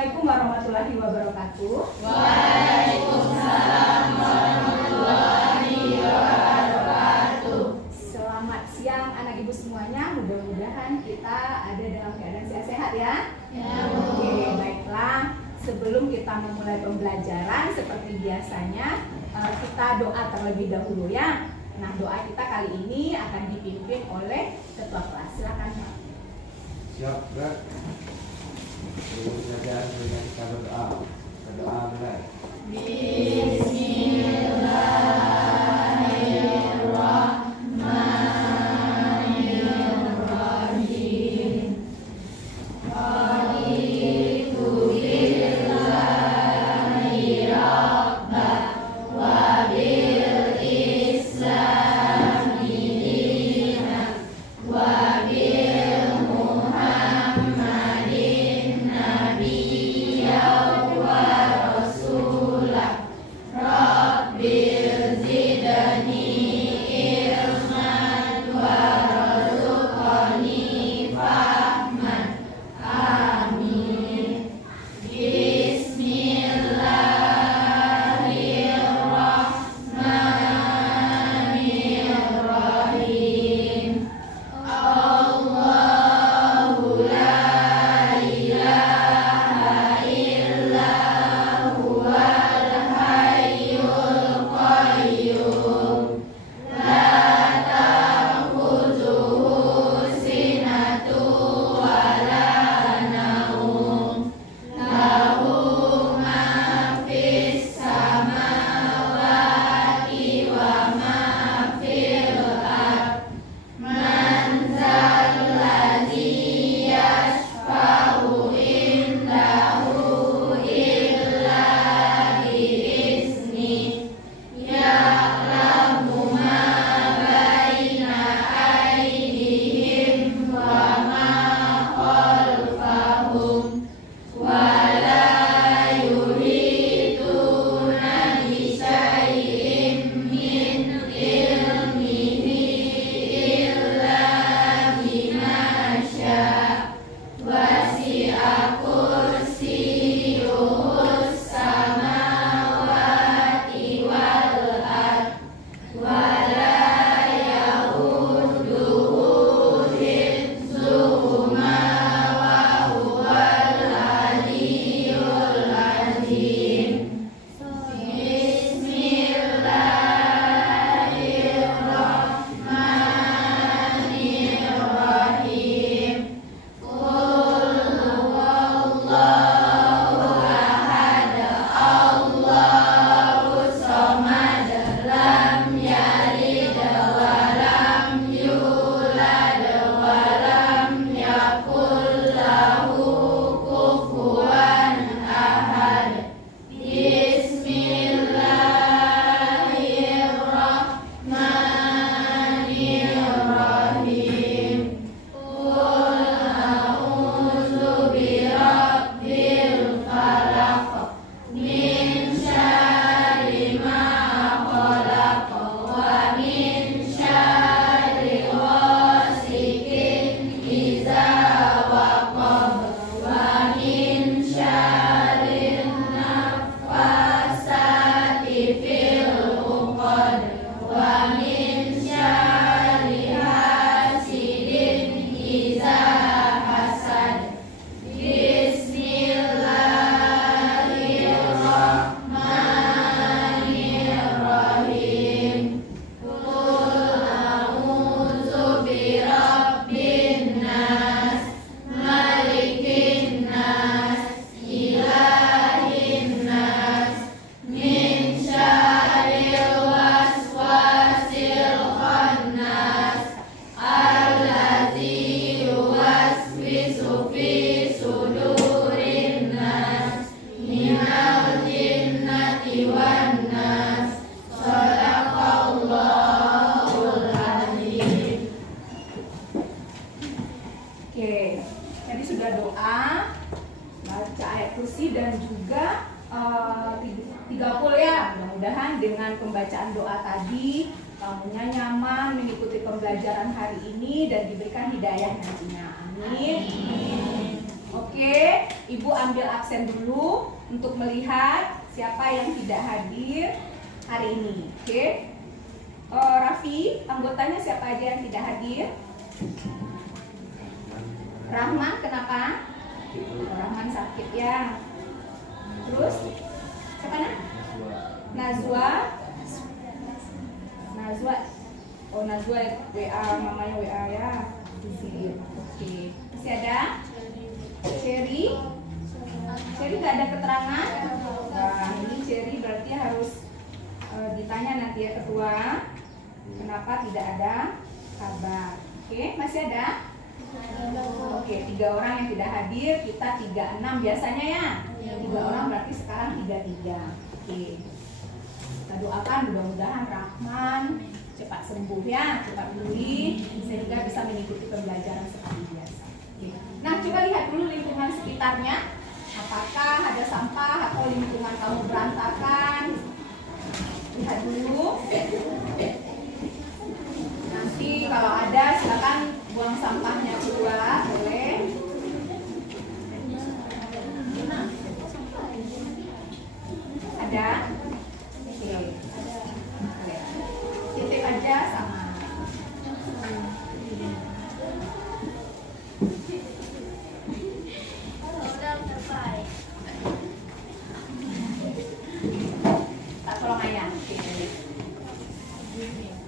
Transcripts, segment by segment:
Assalamualaikum warahmatullahi wabarakatuh. Waalaikumsalam warahmatullahi wabarakatuh. Selamat siang anak ibu semuanya. Mudah-mudahan kita ada dalam keadaan sehat ya. Oke, baiklah. Sebelum kita memulai pembelajaran seperti biasanya, kita doa terlebih dahulu ya. Nah, doa kita kali ini akan dipimpin oleh ketua kelas. Silakan. Siap, Brad. Pembelajaran dengan kita berdoa. Berdoa mulai. Bismillahirrahmanirrahim. Raditu billahi rabban wa bil islami dinan wa bil muhammadin nabiyyan wa rasulah. Rabbil zidni ilman warzuqni fahman. Amin. Bismillahirrahmanirrahim. Allahu la ilaha illa huwal hayyul qayyum. La ta'khudhuhu sinatun wa la naum. Lahu ma fis samawati wa ma fil ardh. Man zalladzi yashfa'u indahu illa bi'izni. Ya'lamu ma baina aydihim wa ma khalfahum. Wa la yuhituna bi syai'in min ilmihi illa bima syaa'. Wasi'a kursiyyuhus samawati wal ardh wa la ya'uduhu hifdzuhuma wa huwal aliyyul azim. Bismillahirrahmanirrahim. Qul huwallahu ahad, Allahus samad, lam yalid wa lam yulad wa lam yakul lahu kufuwan ahad. Bismillahirrahmanirrahim. Qul a'udzu birabbil falaq, min syarri ma khalaq, wa min syarri ghasiqin idza waqab, wa min syarri naffasati fil uqad, wa min syarri hasidin idza hasad. Bismillahirrahmanirrahim. Qul a'udzu birabbin nas, malikin nas, ilahin nas, min syarril waswasil khannas, allazi yuwaswisu fi sudurin nas, minal jinnati wan nas. Shadaqallahul azim. Oke, tadi sudah doa, baca ayat kursi dan juga 30 ya. Mudah-mudahan dengan pembacaan doa tadi kamunya nyaman mengikuti pembelajaran hari ini dan diberikan hidayah nantinya. Amin. Oke. Ibu ambil absen dulu untuk melihat siapa yang tidak hadir hari ini. Oke. Raffi, anggotanya siapa aja yang tidak hadir? Rahman, kenapa? Rahman sakit ya. Terus siapa nak? Nazwa. Oh, Nazwa WA, mamanya WA ya. Oke. Masih ada? Cherry nggak ada keterangan. Nah, ini Cherry berarti harus ditanya nanti ya ketua, kenapa tidak ada kabar. Oke, masih ada? Oke, 3 orang yang tidak hadir, kita 36 biasanya ya. 3 orang berarti sekarang 33. Oke, kita doakan mudah-mudahan Rahman cepat sembuh ya, cepat pulih sehingga bisa mengikuti pembelajaran seperti biasa. Oke. Nah, coba lihat dulu lingkungan sekitarnya. Apakah ada sampah atau lingkungan kamu berantakan? Lihat dulu. Nanti kalau ada silakan buang sampahnya keluar, boleh. Ada? Oke. Titip aja sama. Tak tolong ayah.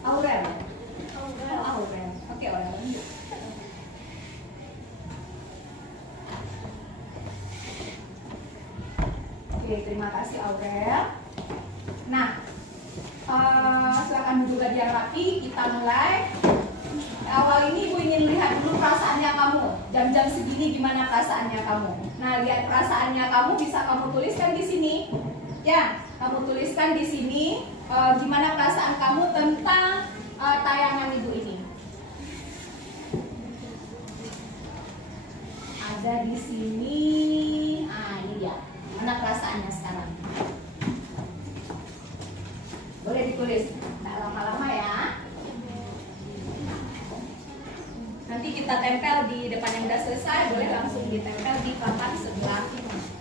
Aurel. Aurel. Oke, Aurel. Oke, terima kasih Aurel. Nah, silakan duduk lagi yang rapi. Kita mulai. Awal ini Ibu ingin lihat dulu perasaannya kamu. Jam-jam segini gimana perasaannya kamu? Nah, lihat perasaannya kamu bisa kamu tuliskan di sini. Ya, kamu tuliskan di sini gimana perasaan kamu tentang tayangan Ibu ini. Ada di sini. Ini dia. Mana perasaannya sekarang? Boleh ditulis. Nggak lama-lama ya. Nanti kita tempel di depan yang udah selesai. Boleh langsung ditempel di papan sebelah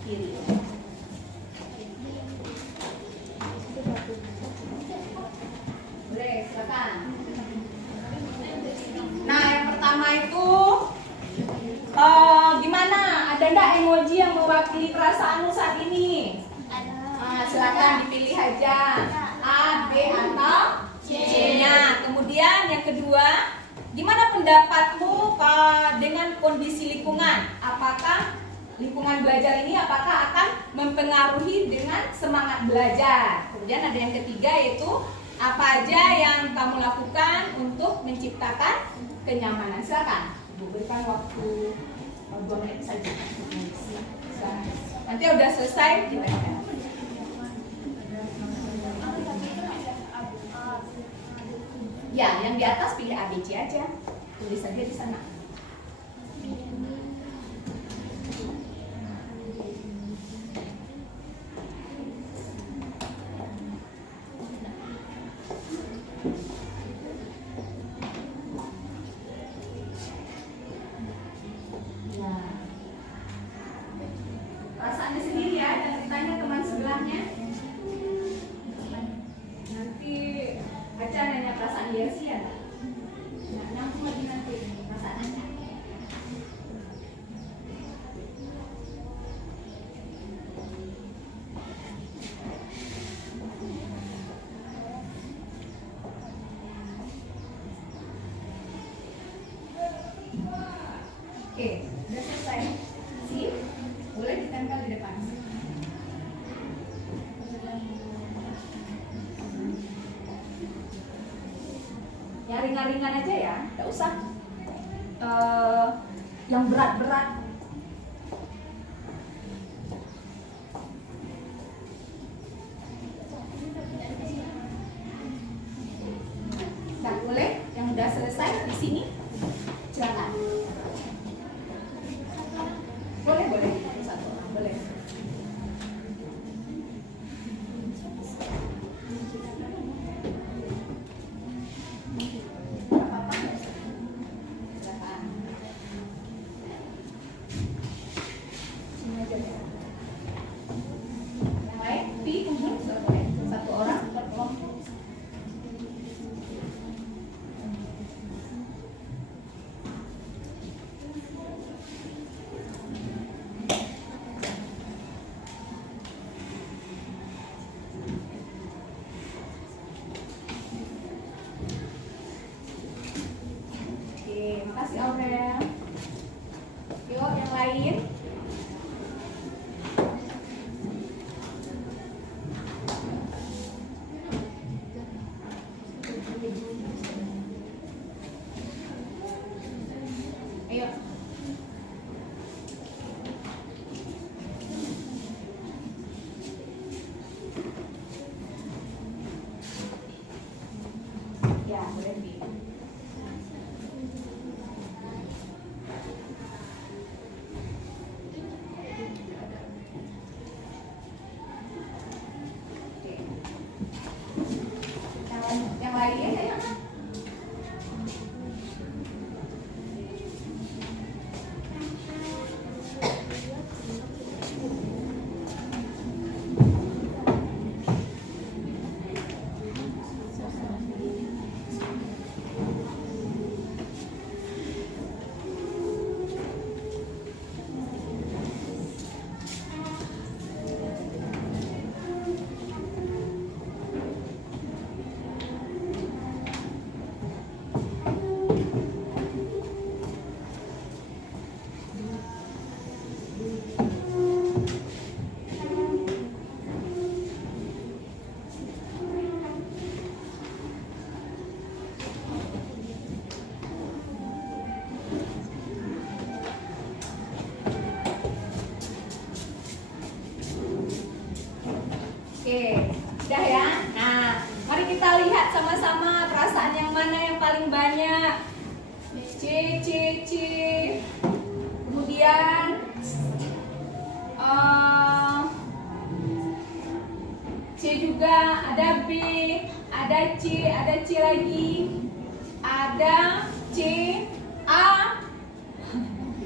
kiri. Boleh, silakan. Nah, yang pertama itu gimana? Ada enggak emoji yang mewakili perasaanmu saat ini? Silakan dipilih aja. A, B, atau C-nya. Kemudian yang kedua, gimana pendapatmu dengan kondisi lingkungan? Apakah lingkungan belajar ini akan mempengaruhi dengan semangat belajar? Kemudian ada yang ketiga yaitu apa aja yang kamu lakukan untuk menciptakan kenyamanan? Silakan, Ibu berikan waktu 2 menit saja. Nanti udah selesai ditempel. Ya, yang di atas pilih ABC aja. Tulis saja di sana. Perasaannya sendiri ya, dan ditanya teman sebelahnya. Nanti aja nanya perasaan dia sih ya. Nah, langsung lagi nanti perasaannya. Oke, udah selesai. Sip, boleh ditempel di depan. Ya ringan-ringan aja ya, nggak usah yang berat-berat. Nah, boleh yang udah selesai di sini, silakan. Boleh, satu orang, boleh. lain? Ayo. Ya, berhenti. Oke. Yang lain ya. Oke, udah ya. Nah, mari kita lihat sama-sama perasaan yang mana yang paling banyak. C. Kemudian C juga, ada B, ada C lagi, ada C, A.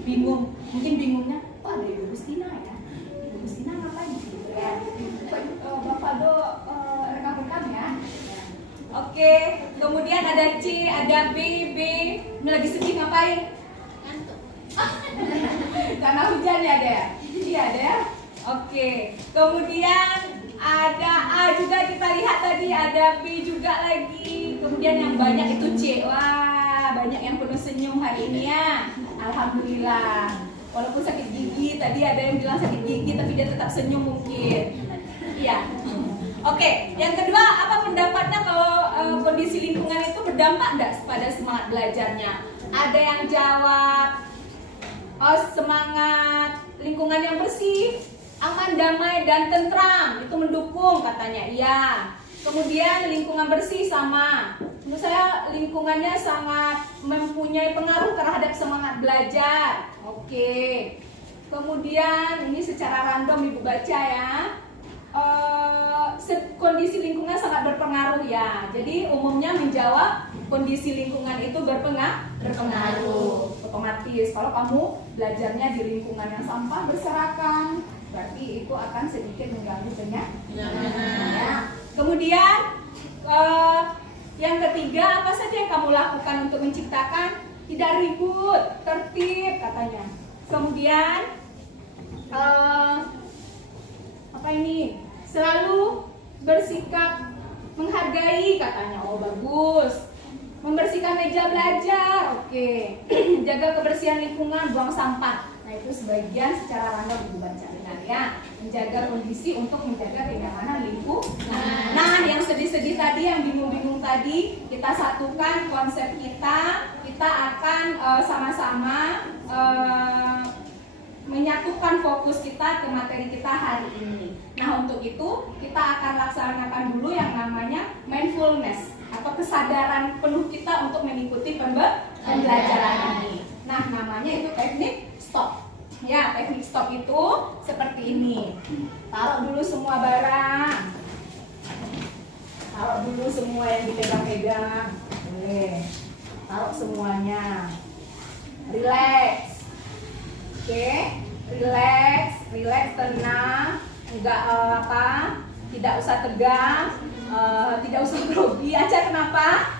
Bingung, mungkin bingungnya, kok ada Ibu Gustina ya? Ibu Gustina ngapain gitu ya? Bapak Do rekam-rekam ya. Oke, kemudian ada C, ada B. Ini lagi sedih ngapain? Ngantuk. Karena hujan ya ada ya? Iya ada ya? Oke, kemudian ada A juga kita lihat tadi, ada B juga lagi. Kemudian yang banyak itu C. Wah, banyak yang penuh senyum hari ini ya. Alhamdulillah. Walaupun sakit gigi, tadi ada yang bilang sakit gigi tapi dia tetap senyum mungkin. Iya. Oke, yang kedua, apa pendapatnya kalau kondisi lingkungan itu berdampak enggak pada semangat belajarnya? Ada yang jawab, oh semangat lingkungan yang bersih, aman, damai, dan tentram itu mendukung katanya. Iya. Kemudian lingkungan bersih sama. Menurut saya lingkungannya sangat mempunyai pengaruh terhadap semangat belajar. Oke. Kemudian ini secara random Ibu baca ya. Kondisi lingkungan sangat berpengaruh ya. Jadi umumnya menjawab kondisi lingkungan itu berpengaruh. Otomatis kalau kamu belajarnya di lingkungan yang sampah berserakan, berarti itu akan sedikit mengganggu penyakit. Ya. Kemudian yang ketiga, apa saja yang kamu lakukan untuk menciptakan tidak ribut, tertib katanya. Kemudian apa ini? Selalu bersikap menghargai katanya. Oh bagus. Membersihkan meja belajar. Oke. Jaga kebersihan lingkungan, buang sampah. Nah itu sebagian secara random Ibu baca dengan ya. Menjaga kondisi untuk menjaga kenyamanan lingkungan. Nah yang sedih-sedih tadi, yang bingung-bingung tadi, kita satukan konsep kita. Kita akan sama-sama menyatukan fokus kita ke materi kita hari ini. Nah untuk itu kita akan laksanakan dulu yang namanya mindfulness atau kesadaran penuh kita untuk mengikuti pembelajaran ini. Nah namanya itu teknik stop. Ya teknik stop itu seperti ini. Taruh dulu semua barang. Taruh dulu semua yang dipegang-pegang. Boleh. Taruh semuanya. Relax. Oke, relax, tenang, enggak tidak usah tegang, tidak usah grogi aja. Kenapa?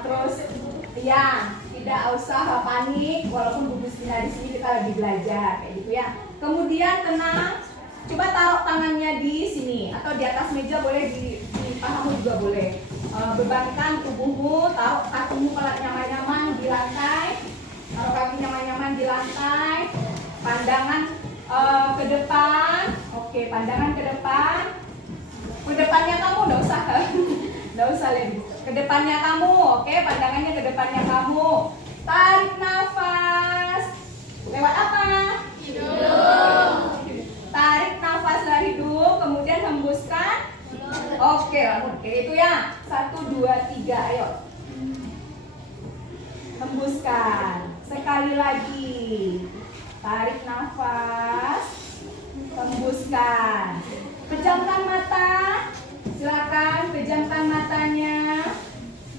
Terus, ya, tidak usah panik. Walaupun Bu Gustina di sini kita lagi belajar, kayak gitu ya. Kemudian tenang, coba taruh tangannya di sini atau di atas meja, boleh di pahamu juga boleh. Bebankan tubuhmu, taruh kakimu nyaman-nyaman di lantai. Taruh kaki nyaman-nyaman di lantai, pandangan ke depan. Oke, pandangan ke depan. Ke depannya kamu, nggak usah nggak usah lihat. Ke depannya kamu, oke, pandangannya ke depannya kamu. Tarik nafas. Lewat apa? Hidung. Tarik nafas dari hidung, kemudian hembuskan. Oke, itu ya. 1, 2, 3, ayo. Hembuskan. Sekali lagi. Tarik nafas. Hembuskan. Pejamkan mata. Silakan pejamkan matanya.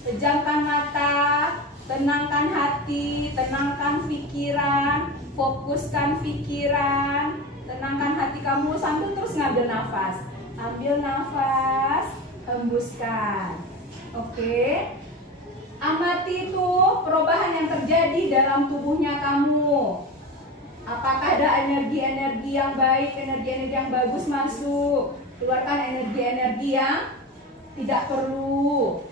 Pejamkan mata. Tenangkan hati, tenangkan pikiran, fokuskan pikiran, tenangkan hati kamu sambil terus ngambil nafas. Ambil nafas, hembuskan. Oke. Amati itu perubahan yang terjadi dalam tubuhnya kamu. Apakah ada energi-energi yang baik, energi-energi yang bagus masuk. Keluarkan energi-energi yang tidak perlu.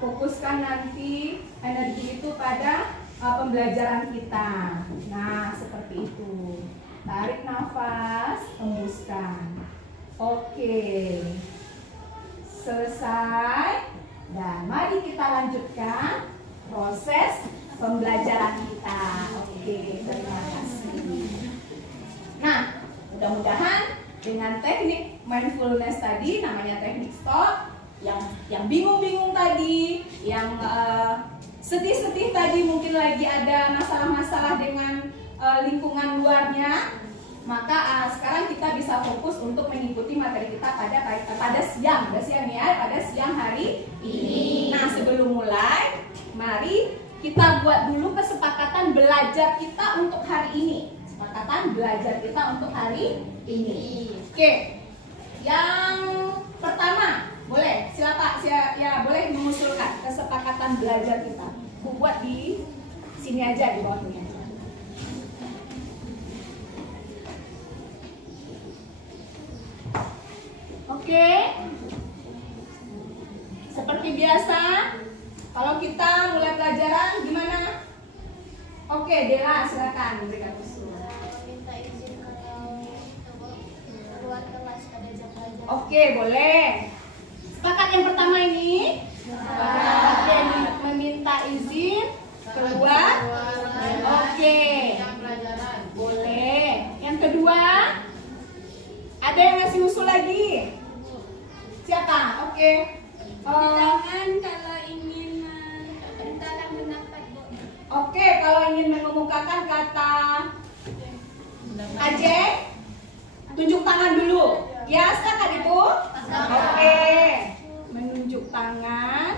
Fokuskan nanti energi itu pada pembelajaran kita. Nah, seperti itu. Tarik nafas, hembuskan. Oke. Selesai. Dan mari kita lanjutkan proses pembelajaran kita. Oke, terima kasih. Nah, mudah-mudahan dengan teknik mindfulness tadi, namanya teknik stop, yang bingung-bingung tadi, yang sedih-sedih tadi, mungkin lagi ada masalah-masalah dengan lingkungan luarnya, maka sekarang kita bisa fokus untuk mengikuti materi kita pada siang ya, pada siang hari ini. Nah, sebelum mulai, mari kita buat dulu kesepakatan belajar kita untuk hari ini. Kesepakatan belajar kita untuk hari ini. Oke, yang pertama. Boleh, silakan ya boleh mengusulkan kesepakatan belajar kita. Aku buat di sini aja di bawahnya. Oke. Seperti biasa, kalau kita mulai pelajaran gimana? Oke, Dela silakan berikan usul. Minta izin kalau keluar kelas pada jam pelajaran. Oke, boleh. Sepakat yang pertama ini? Oke, meminta izin keluar. Oke. Boleh. Yang kedua? Ada yang ngasih usul lagi? Siapa? Oke. Silakan kalau ingin mengutarakan pendapat, Bu. Oke, kalau ingin mengemukakan kata Ajeng, tunjuk tangan dulu. Ya, silakan Ibu. Oke. Menunjuk tangan.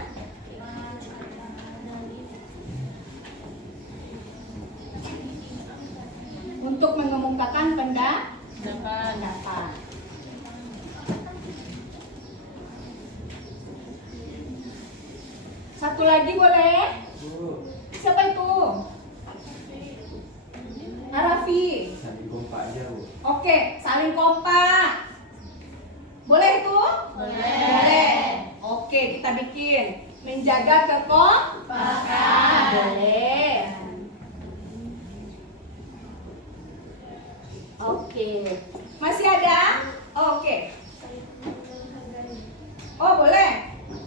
Untuk mengemukakan pendapat. Satu lagi boleh? Siapa itu? Arafi. Saling kompak aja, Bu. Oke, saling kompak. Boleh itu? Boleh. Oke, kita bikin menjaga kekompakan. Boleh. Oke. Masih ada? Oke. Oh, boleh.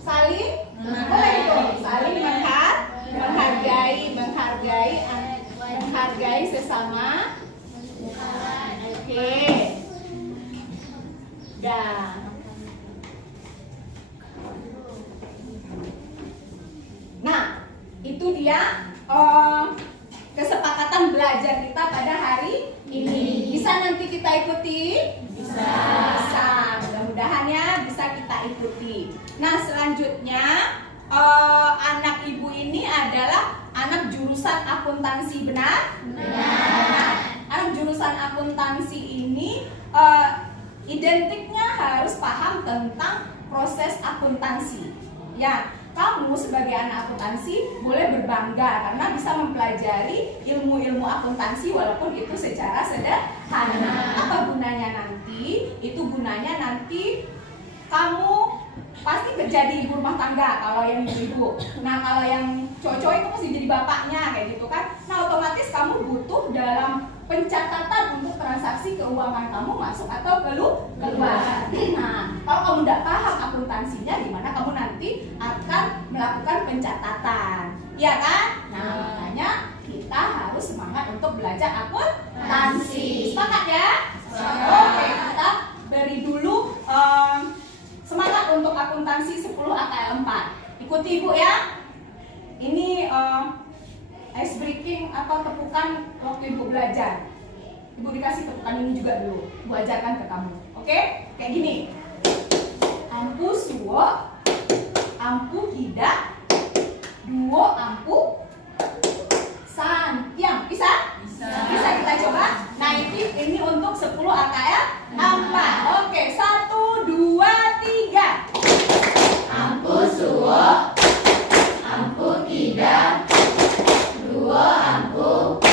Saling? Boleh itu. Saling menghargai sesama. Oke. Dan nah, itu dia kesepakatan belajar kita pada hari ini. Bisa nanti kita ikuti? Bisa. Mudah-mudahan ya bisa kita ikuti. Nah, selanjutnya anak ibu ini adalah anak jurusan akuntansi, benar? Benar. Anak jurusan akuntansi ini identiknya harus paham tentang proses akuntansi. Ya, kamu sebagai anak akuntansi boleh berbangga karena bisa mempelajari ilmu-ilmu akuntansi walaupun itu secara sederhana. Apa gunanya nanti? Itu gunanya nanti kamu pasti menjadi ibu rumah tangga kalau yang ibu. Nah, kalau yang cowok-cowok itu mesti jadi bapaknya kayak gitu kan. Nah, otomatis kamu butuh dalam pencatatan untuk transaksi keuangan kamu masuk atau keluar. Nah, kalau kamu tidak paham akuntansinya, gimana kamu nanti akan melakukan pencatatan, ya kan? Nah, makanya kita harus semangat untuk belajar akuntansi. Sepakat ya? Oke, kita beri dulu semangat untuk akuntansi 10 AKL 4. Ikuti Ibu ya. Ini ice breaking atau tepukan waktu Ibu belajar. Ibu dikasih tepukan ini juga dulu, Ibu ajarkan ke kamu. Oke? Kayak gini. Ampu suwo, ampu kida, duo ampu, santiang. Bisa? Bisa kita coba? Nah, ini untuk 10 AKL 4. Oke, 1, 2, 3. Ampu suwo, ampu kida, duo ampu,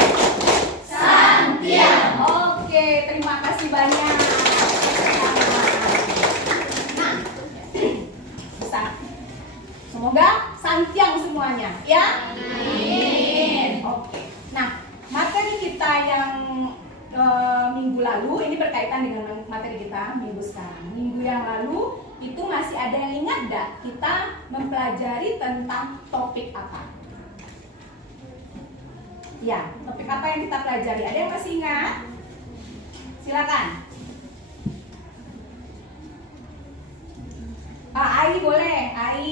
santiang. Oke, terima kasih banyak. Nah, bisa. Semoga santiang semuanya, ya. Amin. Oke. Nah, materi kita yang minggu lalu ini berkaitan dengan materi kita minggu sekarang. Minggu yang lalu itu masih ada yang ingat enggak? Kita mempelajari tentang topik apa? Ya, topik apa yang kita pelajari? Ada yang masih ingat? Silakan. Ai boleh, Ai.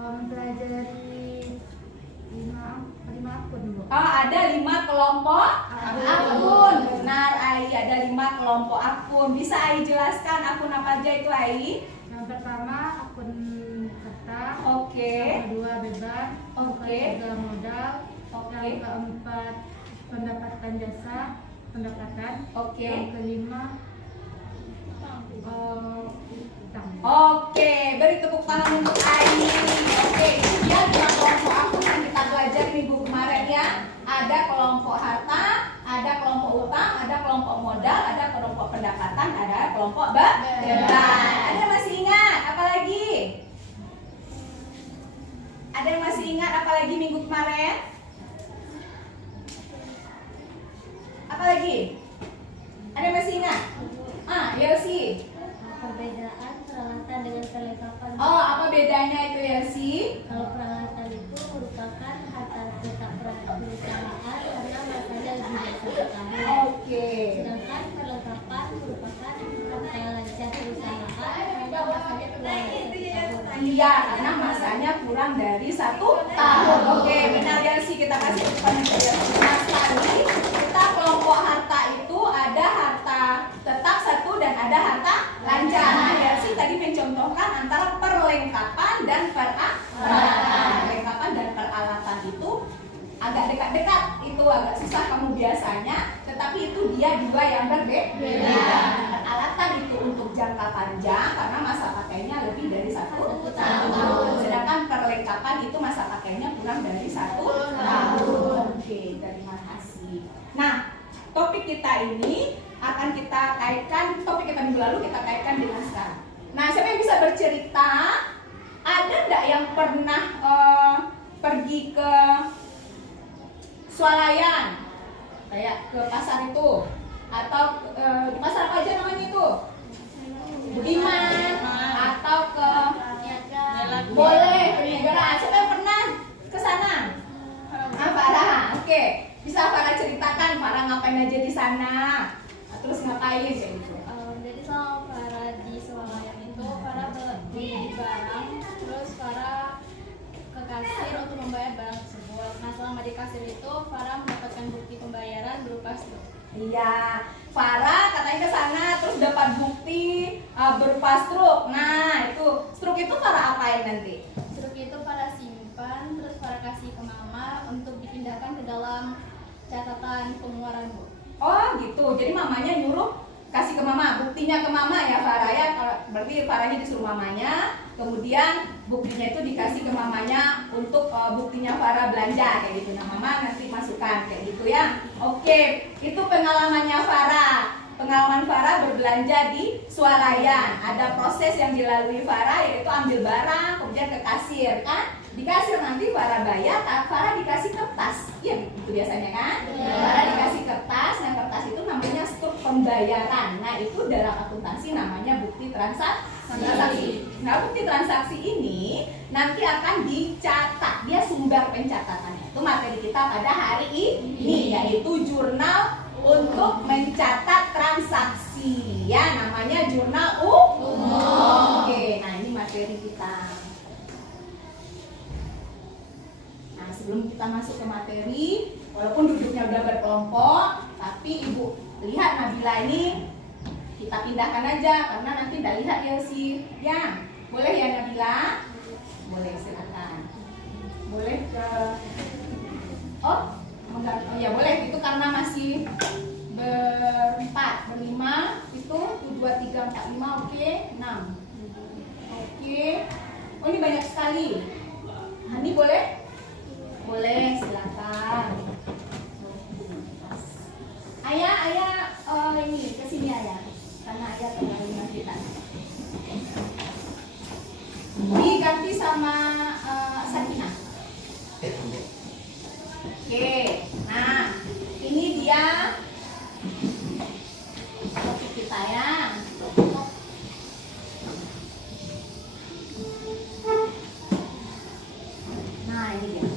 Mempelajari 5 akun, Bu. Ada 5 kelompok akun. Benar, Ai, ada 5 kelompok akun. Bisa Ai jelaskan akun apa aja itu, Ai? Yang pertama akun kertas, Oke. yang kedua beban, Oke. yang ketiga modal, Oke. yang keempat pendapatan jasa, pendapatan, Oke. yang kelima utang. Oke, beri tepuk tangan untuk Ai. Oke, itu dia 5 kelompok akun yang kita belajar minggu kemarin ya. Ada kelompok harta, ada kelompok utang, ada kelompok modal, ada kelompok pendapatan, ada kelompok beban. Ada yang masih ingat? Apa lagi? Ada yang masih ingat apa lagi minggu kemarin? Apa lagi? Ada yang masih ingat? Yelsi. Perbedaan peralatan dengan perlengkapan. Apa bedanya itu Yelsi? Kalau peralatan itu merupakan harta tetap perusahaan karena masanya lebih dari 1 tahun. Oke. Sedangkan perlengkapan merupakan harta lancar perusahaan karena masanya kurang dari 1 tahun. Iya, karena masanya kurang dari 1 tahun. Oke, benar Yelsi, kita kasih depan ya. Mas tadi kita kelompok harta itu ada harta tetap 1 dan ada harta lancar. Nah, Yelsi tadi mencontohkan antara perlengkapan dan peralatan. Perlengkapan dan peralatan itu agak dekat-dekat, itu agak susah kamu biasanya, tetapi itu dia 2 yang berbeda. Peralatan itu untuk jangka panjang karena masa pakainya lebih dari 1 tahun. Sedangkan perlengkapan itu masa pakainya kurang dari 1 tahun. Oke, terima kasih. Nah, topik kita ini akan kita kaitkan, topik kita minggu lalu kita kaitkan dengan sekarang. Nah, siapa yang bisa bercerita? Ada enggak yang pernah pergi ke swalayan, kayak ke pasar itu, atau di pasar apa aja namanya itu? Budiman, atau ke boleh perniagaan. Siapa yang pernah ke sana? Farah. Oke, bisa Farah ceritakan Farah ngapain aja di sana? Terus ngapain kayak gitu? Jadi selama Farah di swalayan itu Farah beli barang, terus Farah ke kasir untuk membayar barang tersebut. Nah, selama di kasir itu Farah mendapatkan bukti pembayaran berupa struk. Iya, Farah katanya ke sana terus dapat bukti berupa struk. Nah, itu struk itu Farah apain nanti? Struk itu Farah simpan, terus Farah kasih ke mama untuk dipindahkan ke dalam catatan pengeluaran, Bu. Oh gitu, jadi mamanya nyuruh kasih ke mama, buktinya ke mama ya Farah ya. Berarti Farahnya disuruh mamanya, kemudian buktinya itu dikasih ke mamanya untuk buktinya Farah belanja kayak gitu. Nah, mama nanti masukkan kayak gitu ya. Oke, itu pengalamannya Farah. pengalaman Farah berbelanja di swalayan. Ada proses yang dilalui Farah, yaitu ambil barang, kemudian ke kasir kan. Di kasir nanti Farah bayar, Farah dikasih kertas. Iya, itu biasanya kan. Farah dikasih kertas, nah kertas itu namanya stub pembayaran. Nah, itu dalam akuntansi namanya bukti transaksi. Nah, bukti transaksi ini nanti akan dicatat. Dia sumber pencatatannya. Itu materi kita pada hari ini, yaitu jurnal untuk mencatat transaksi. Ya, namanya jurnal umum. Oke, nah ini materi kita. Nah, sebelum kita masuk ke materi, walaupun duduknya udah berkelompok, tapi Ibu lihat Nabila ini kita pindahkan aja karena nanti udah lihat ya si yang. Boleh ya Nabila? Boleh, silakan. Boleh ke ya boleh, itu karena masih berlima, itu 2, 3, 4, 5, oke, 6. Oke. Oh, ini banyak sekali. Hani boleh? Boleh, silakan. Ayah, ini kesini Ayah, karena Ayah terlalu kita. Diganti sama Sakina. Oke, nah ini dia topik kita ya. Nah ini dia.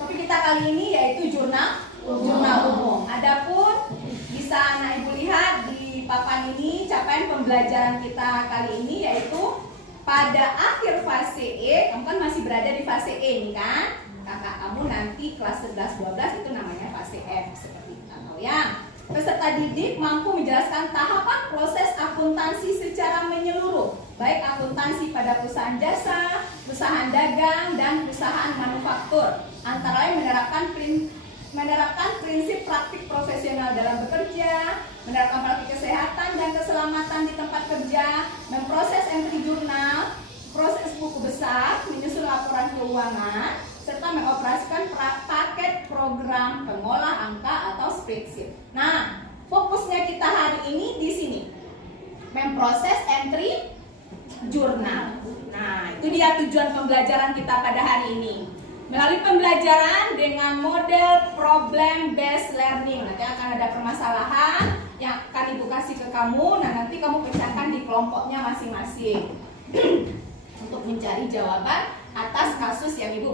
Topik kita kali ini yaitu jurnal umum. Adapun bisa anak ibu lihat di papan ini capaian pembelajaran kita kali ini yaitu pada akhir fase E, kamu kan masih berada di fase E nih kan? Kakak kamu nanti kelas 11-12 itu namanya fase F, seperti kita tahu ya. Peserta didik mampu menjelaskan tahapan proses akuntansi secara menyeluruh, baik akuntansi pada perusahaan jasa, perusahaan dagang, dan perusahaan manufaktur. Antara lain menerapkan prinsip praktik profesional dalam bekerja, menerapkan praktik kesehatan dan keselamatan di tempat kerja, memproses entry jurnal, proses buku besar, menyusun laporan keuangan, serta mengoperasikan paket program pengolah angka atau spreadsheet. Nah, fokusnya kita hari ini di sini, memproses entry jurnal. Nah, itu dia tujuan pembelajaran kita pada hari ini. Melalui pembelajaran dengan model problem based learning, nanti akan ada permasalahan yang akan Ibu kasih ke kamu. Nah, nanti kamu pecahkan di kelompoknya masing-masing untuk mencari jawaban atas kasus yang Ibu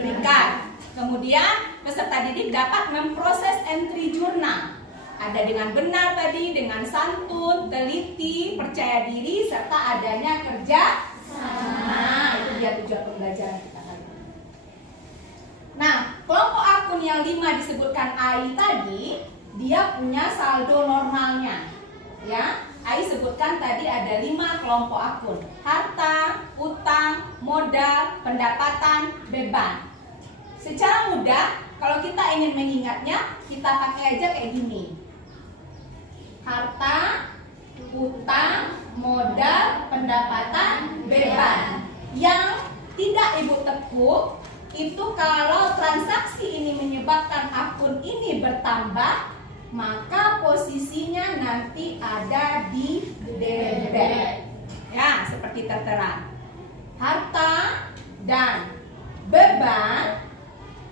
berikan. Kemudian peserta didik dapat memproses entry jurnal. Ada dengan benar tadi, dengan santun, teliti, percaya diri, serta adanya kerja sama. Nah, itu dia tujuan pembelajaran kita. Nah, kelompok akun yang 5 disebutkan AI tadi, dia punya saldo normalnya. Ya, AI sebutkan tadi ada 5 kelompok akun: harta, utang, modal, pendapatan, beban. Secara mudah, kalau kita ingin mengingatnya, kita pakai aja kayak gini: harta, utang, modal, pendapatan, beban. Yang tidak Ibu tekuk itu kalau transaksi ini menyebabkan akun ini bertambah, maka posisinya nanti ada di debit. Ya, seperti tertera. Harta dan beban,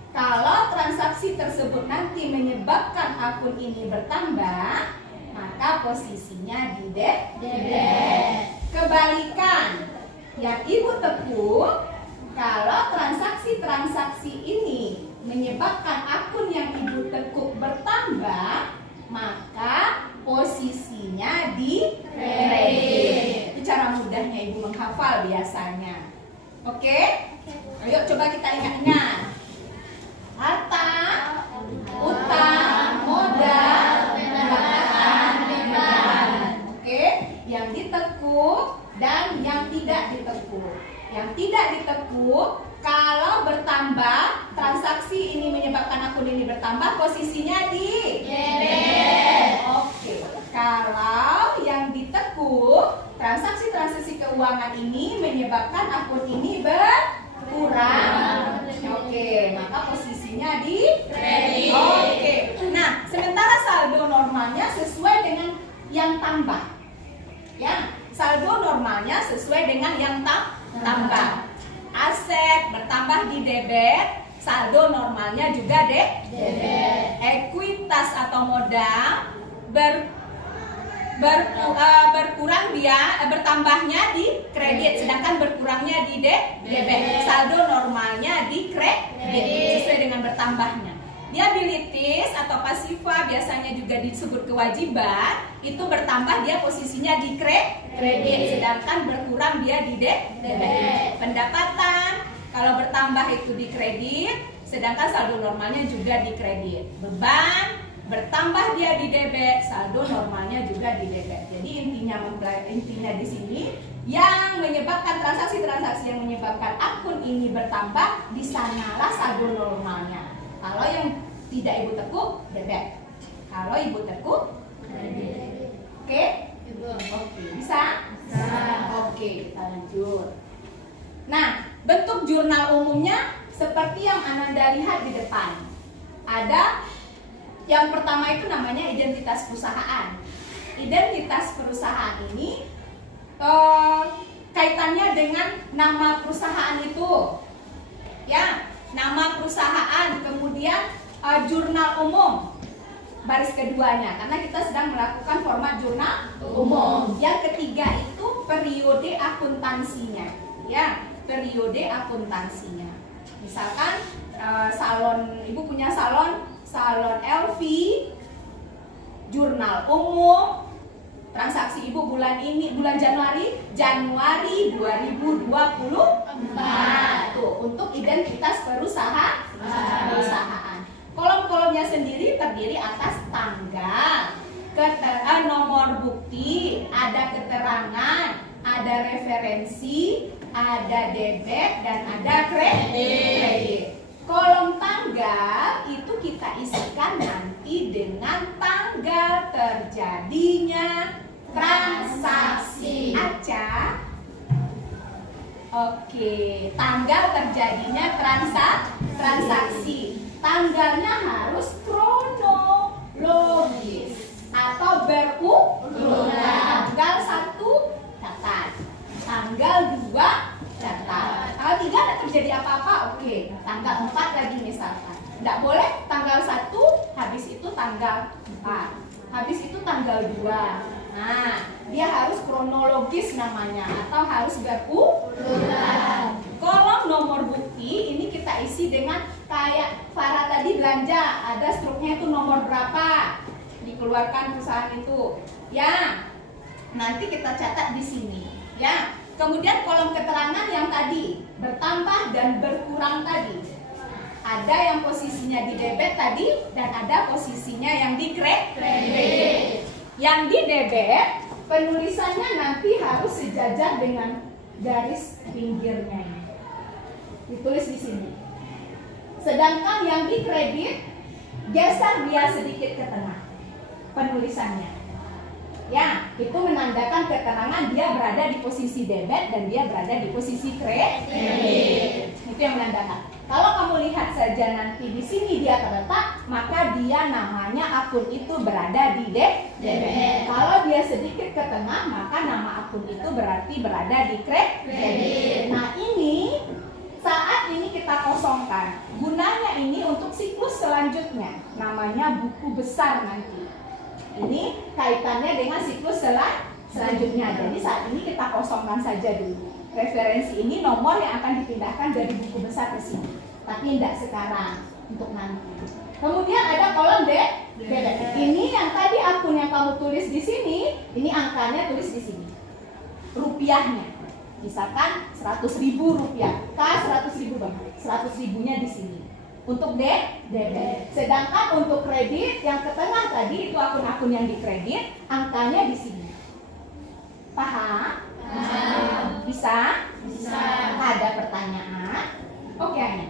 kalau transaksi tersebut nanti menyebabkan akun ini bertambah, maka posisinya di debit. Kebalikan, yang Ibu tekuk, kalau transaksi ini menyebabkan akun yang Ibu tekuk bertambah, maka posisinya di kredit. Itu cara mudahnya Ibu menghafal biasanya. Oke? Ayo coba kita ingat-ingat. Harta, utang, modal, pendapatan, beban. Oke? Yang ditekuk dan yang tidak ditekuk. Yang tidak ditekuk, kalau bertambah, transaksi ini menyebabkan akun ini bertambah, posisinya di debit. Oke. Kalau yang ditekuk, transaksi keuangan ini menyebabkan akun ini berkurang. Oke, maka posisinya di kredit. Oke. Nah, sementara yang tambah. Ya, saldo normalnya sesuai dengan yang tambah. Aset bertambah di debit, saldo normalnya juga debit. Ekuitas atau modal berkurang bertambahnya di kredit, sedangkan berkurangnya di debit. Saldo normalnya di kredit sesuai dengan bertambahnya. Liabilities atau pasifa biasanya juga disebut kewajiban, itu bertambah dia posisinya di kredit, sedangkan berkurang dia di debit. Pendapatan kalau bertambah itu di kredit, sedangkan saldo normalnya juga di kredit. Beban bertambah dia di debit, saldo normalnya juga di debit. Jadi intinya di sini yang menyebabkan transaksi-transaksi yang menyebabkan akun ini bertambah, di sanalah saldo normalnya. Kalau yang tidak ibu tekuk, debit. Kalau ibu tekuk, kredit. Oke? Oke, bisa? Oke, kita lanjut. Nah, bentuk jurnal umumnya seperti yang Ananda lihat di depan. Ada yang pertama itu namanya identitas perusahaan. Identitas perusahaan ini kaitannya dengan nama perusahaan itu. Ya, nama perusahaan, kemudian jurnal umum baris keduanya, karena kita sedang melakukan format jurnal umum. Yang ketiga itu periode akuntansinya, ya, periode akuntansinya. Misalkan salon, ibu punya salon LV, jurnal umum, transaksi ibu bulan ini, bulan Januari 2024. Tuh, untuk identitas perusahaan. Kolom-kolomnya sendiri terdiri atas tanggal, nomor bukti, ada keterangan, ada referensi, ada debit, dan ada kredit. Kolom tanggal itu kita isikan nanti dengan tanggal terjadinya transaksi. Acah. Oke, tanggal terjadinya transaksi. Tanggalnya harus kronologis atau berurutan. Tanggal 1 catat, tanggal 2 catat. Tanggal 3 ada terjadi apa-apa, oke. Tanggal 4 lagi misalkan. Tidak boleh tanggal 1, habis itu tanggal 4, habis itu tanggal 2. Nah, dia harus kronologis namanya atau harus berurutan. Kolom nomor bukti ini kita isi dengan kayak Farah tadi belanja, ada struknya itu nomor berapa dikeluarkan perusahaan itu. Ya, nanti kita catat di sini. Ya, kemudian kolom keterangan yang tadi bertambah dan berkurang tadi. Ada yang posisinya di debit tadi dan ada posisinya yang di kredit. Yang di debit penulisannya nanti harus sejajar dengan garis pinggirnya ini. Ditulis di sini. Sedangkan yang di kredit geser dia sedikit ke tengah penulisannya. Ya, itu menandakan keterangan dia berada di posisi debit dan dia berada di posisi kredit. Itu yang menandakan. Kalau kamu lihat saja nanti di sini dia terletak, maka dia namanya akun itu berada di debit. Kalau dia sedikit ke tengah, maka nama akun itu berarti berada di kredit. Nah, ini saat ini kita kosongkan. Gunanya ini untuk siklus selanjutnya, namanya buku besar nanti. Ini kaitannya dengan siklus selanjutnya. Jadi saat ini kita kosongkan saja dulu. Referensi ini nomor yang akan dipindahkan dari buku besar ke sini. Tapi tidak sekarang, untuk nanti. Kemudian ada kolom debit. Ini yang tadi akun yang kamu tulis di sini, ini angkanya tulis di sini. Rupiahnya. Misalkan 100.000 rupiah. 100.000 Bang. 100.000-nya di sini. Untuk debit. Sedangkan untuk kredit yang ke tengah tadi itu akun-akun yang di kredit, angkanya di sini. Paham? Bisa? Bisa. Ada pertanyaan? Oke, Ayah.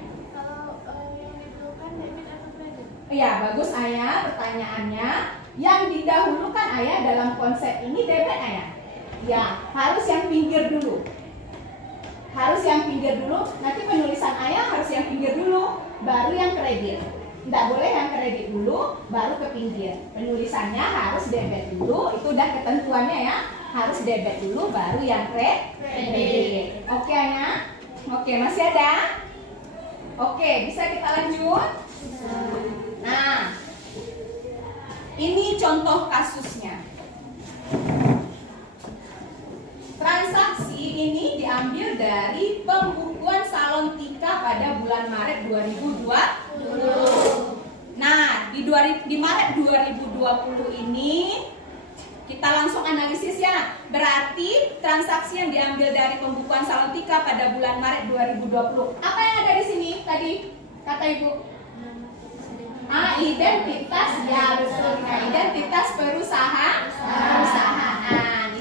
Kalau yang didahulukan debit atau kredit? Iya, bagus Ayah pertanyaannya. Yang didahulukan Ayah dalam konsep ini debit Ayah. Ya, harus yang pinggir dulu. Harus yang pinggir dulu. Nanti penulisan Ayah harus yang pinggir dulu, baru yang kredit. Nggak boleh yang kredit dulu, baru ke pinggir. Penulisannya harus debit dulu, itu udah ketentuannya ya. Harus debit dulu, baru yang kredit. Oke Anya? Oke, masih ada? Oke, bisa kita lanjut? Nah, ini contoh kasusnya. Transaksi ini diambil dari pembukuan Salon Tika pada bulan Maret 2020. Nah, di Maret 2020 ini kita langsung analisis ya. Berarti transaksi yang diambil dari pembukuan Salon Tika pada bulan Maret 2020. Apa yang ada di sini tadi? Kata Ibu. Identitas, ya betul. Nah, identitas perusahaan.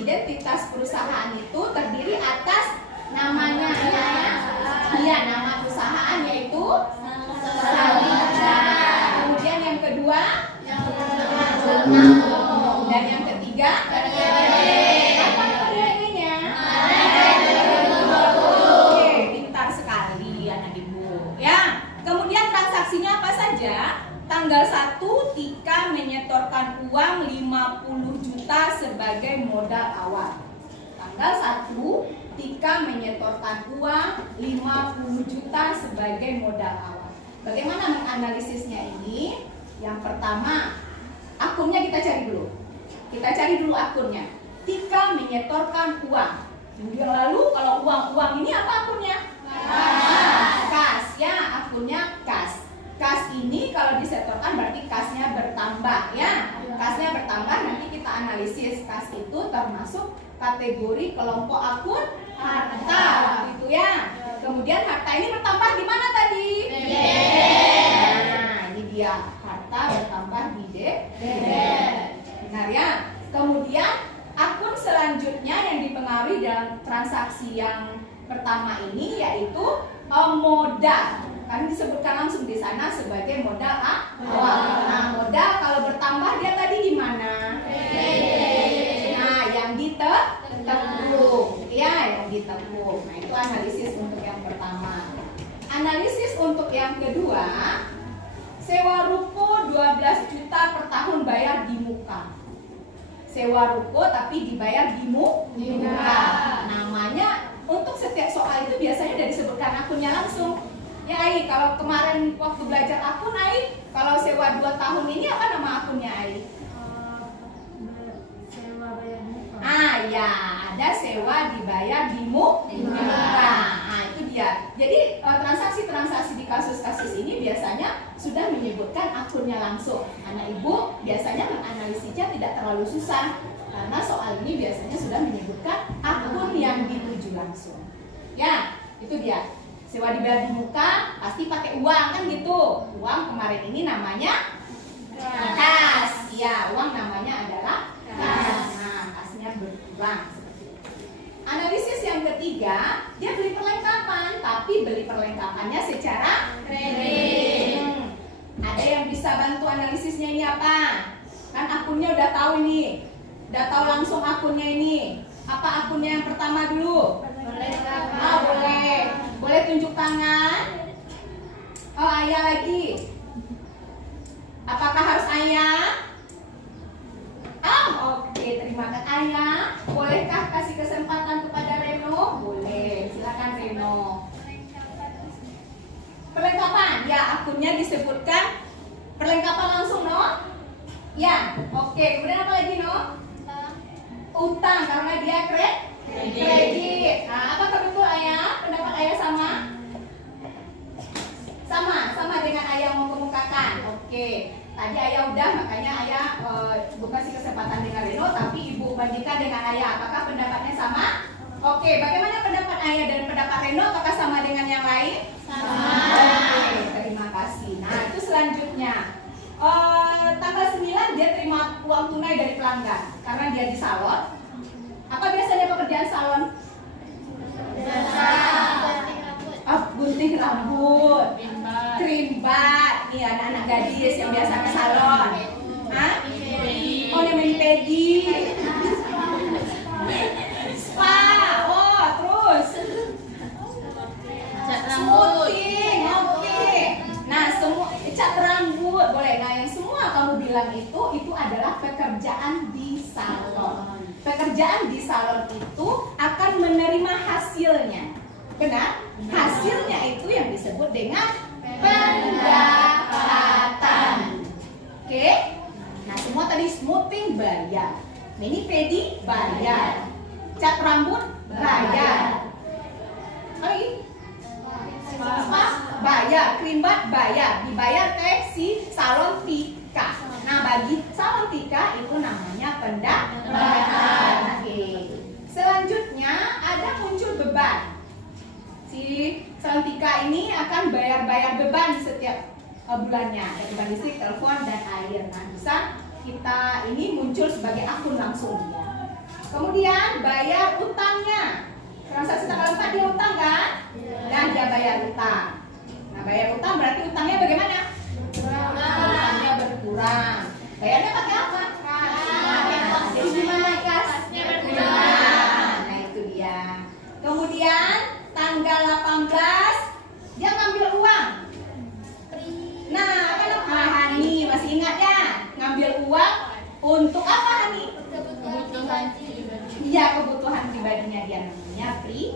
Identitas perusahaan itu terdiri atas namanya ya, nama perusahaan yaitu Salika. Kemudian yang kedua, dan yang ketiga, apa kodenya? Oke, pintar sekali anak ibu. Ya, kemudian transaksinya apa saja? Tanggal 1 Tika menyetorkan uang 50 juta sebagai modal awal. Tanggal 1 Tika menyetorkan uang 50 juta sebagai modal awal. Bagaimana menganalisisnya ini? Yang pertama, akunnya kita cari dulu. Kita cari dulu akunnya. Tika menyetorkan uang. Minggu yang lalu kalau uang ini apa akunnya? Kas ya, akunnya kas. Kas ini kalau disetorkan berarti kasnya bertambah ya. Kasnya bertambah, nanti kita analisis kas itu termasuk kategori kelompok akun harta gitu ya. Kemudian harta ini bertambah di mana tadi? Nah, ini dia harta bertambah di debit. Benar ya. Kemudian akun selanjutnya yang dipengaruhi dalam transaksi yang pertama ini yaitu modal. Kan disebutkan langsung di sana sebagai modal awal. Nah, modal kalau bertambah dia tadi di mana? Nah, yang ditekuk. Ya, yang ditekuk. Nah, itu analisis untuk yang pertama. Analisis untuk yang kedua, sewa ruko 12 juta per tahun bayar di muka. Sewa ruko tapi dibayar di muka. Namanya untuk setiap soal itu biasanya udah disebutkan akunnya langsung. Ya Ai, kalau kemarin waktu belajar akun Ai, kalau sewa 2 tahun ini apa nama akunnya Ai? Sewa bayar muka. Ya, ada sewa dibayar di muka. Nah, itu dia. Jadi transaksi-transaksi di kasus-kasus ini biasanya sudah menyebutkan akunnya langsung. Anak ibu biasanya menganalisisnya tidak terlalu susah karena soal ini biasanya sudah menyebutkan akun yang dituju langsung. Ya, itu dia. Sewa dibayar di muka pasti pakai uang kan gitu. Uang kemarin ini namanya kas. Ya, uang namanya adalah kas. Nah, kasnya beruang. Analisis yang ketiga, dia beli perlengkapan, tapi beli perlengkapannya secara kredit. Ada yang bisa bantu analisisnya ini apa? Kan akunnya udah tahu ini. Udah tahu langsung akunnya ini. Apa akunnya yang pertama dulu? Boleh. Boleh tunjuk tangan. Ayah lagi. Apakah harus ayah? Oke, terima kasih ayah. Bolehkah kasih kesempatan kepada Reno? Boleh, silakan Reno. Perlengkapan, ya akunnya disebutkan perlengkapan langsung, no? Ya, oke. Kemudian apa lagi, no? Utang, karena dia kredit. Nah, apakah betul ayah? Pendapat ayah sama? Sama dengan ayah mau kemukakan. Oke. Tadi ayah udah, makanya ayah bukan kasih kesempatan dengan Reno, tapi ibu bandingkan dengan ayah. Apakah pendapatnya sama? Oke. Bagaimana pendapat ayah dan pendapat Reno? Apakah sama dengan yang lain? Sama. Oke. Terima kasih. Nah, itu selanjutnya. Tanggal 9 dia terima uang tunai dari pelanggan karena dia di salon. Apa biasanya pekerjaan salon? Gunting rambut, krimbat, nih anak-anak gadis yang biasa ke salon. Main pedi, spa, terus smoothing, oke. Nah, semua cat rambut. magang itu adalah pekerjaan di salon. Pekerjaan di salon itu akan menerima hasilnya. Benar? Hasilnya itu yang disebut dengan pendapatan. Oke? Nah, semua tadi smoothing bayar. Nah, ini pedi bayar. Cat rambut bayar. Lagi? Spa bayar, krim bat bayar, dibayar ke si salon Tika. Nah, bagi salon Tika itu namanya pendapatan. Oke. Selanjutnya ada muncul beban. Si salon Tika ini akan bayar beban setiap bulannya, ada beban listrik, telepon, dan air. Nah, bisa kita ini muncul sebagai akun langsung dia. Kemudian bayar utangnya. Transaksi tanggal 4 dia utang kan? Dan dia bayar utang. Nah, bayar utang berarti utangnya bagaimana? Utangnya berkurang. Bayarnya pakai apa? Jadi gimana kasnya berkurang? Nah, itu dia. Kemudian tanggal 18 dia ngambil uang. Nah, apa Hani masih ingat ya? Ngambil uang untuk apa Hani? Kebutuhan Iya, kebutuhan pribadinya dia namanya pribadi.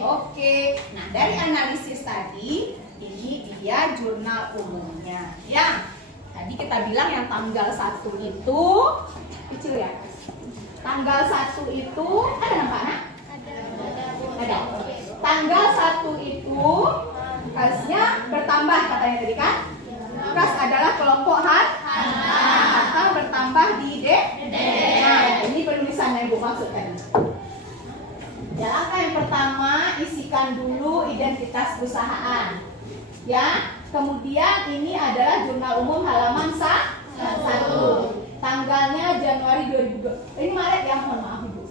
Oke. Nah, dari analisis tadi ini dia jurnal umumnya. Ya. Tadi kita bilang yang tanggal 1 itu kecil ya. Tanggal 1 itu ada nampaknya? Ada. Tanggal 1 itu kasnya bertambah katanya tadi kan? Kas adalah kelompok harta bertambah di D. Nah, ini penulisan yang Bu maksudkan. Ya, langkah yang pertama isikan dulu identitas perusahaan. Ya, kemudian ini adalah jurnal umum halaman 1. Tanggalnya Januari 2020. Ini Maret ya, mohon maaf Ibu.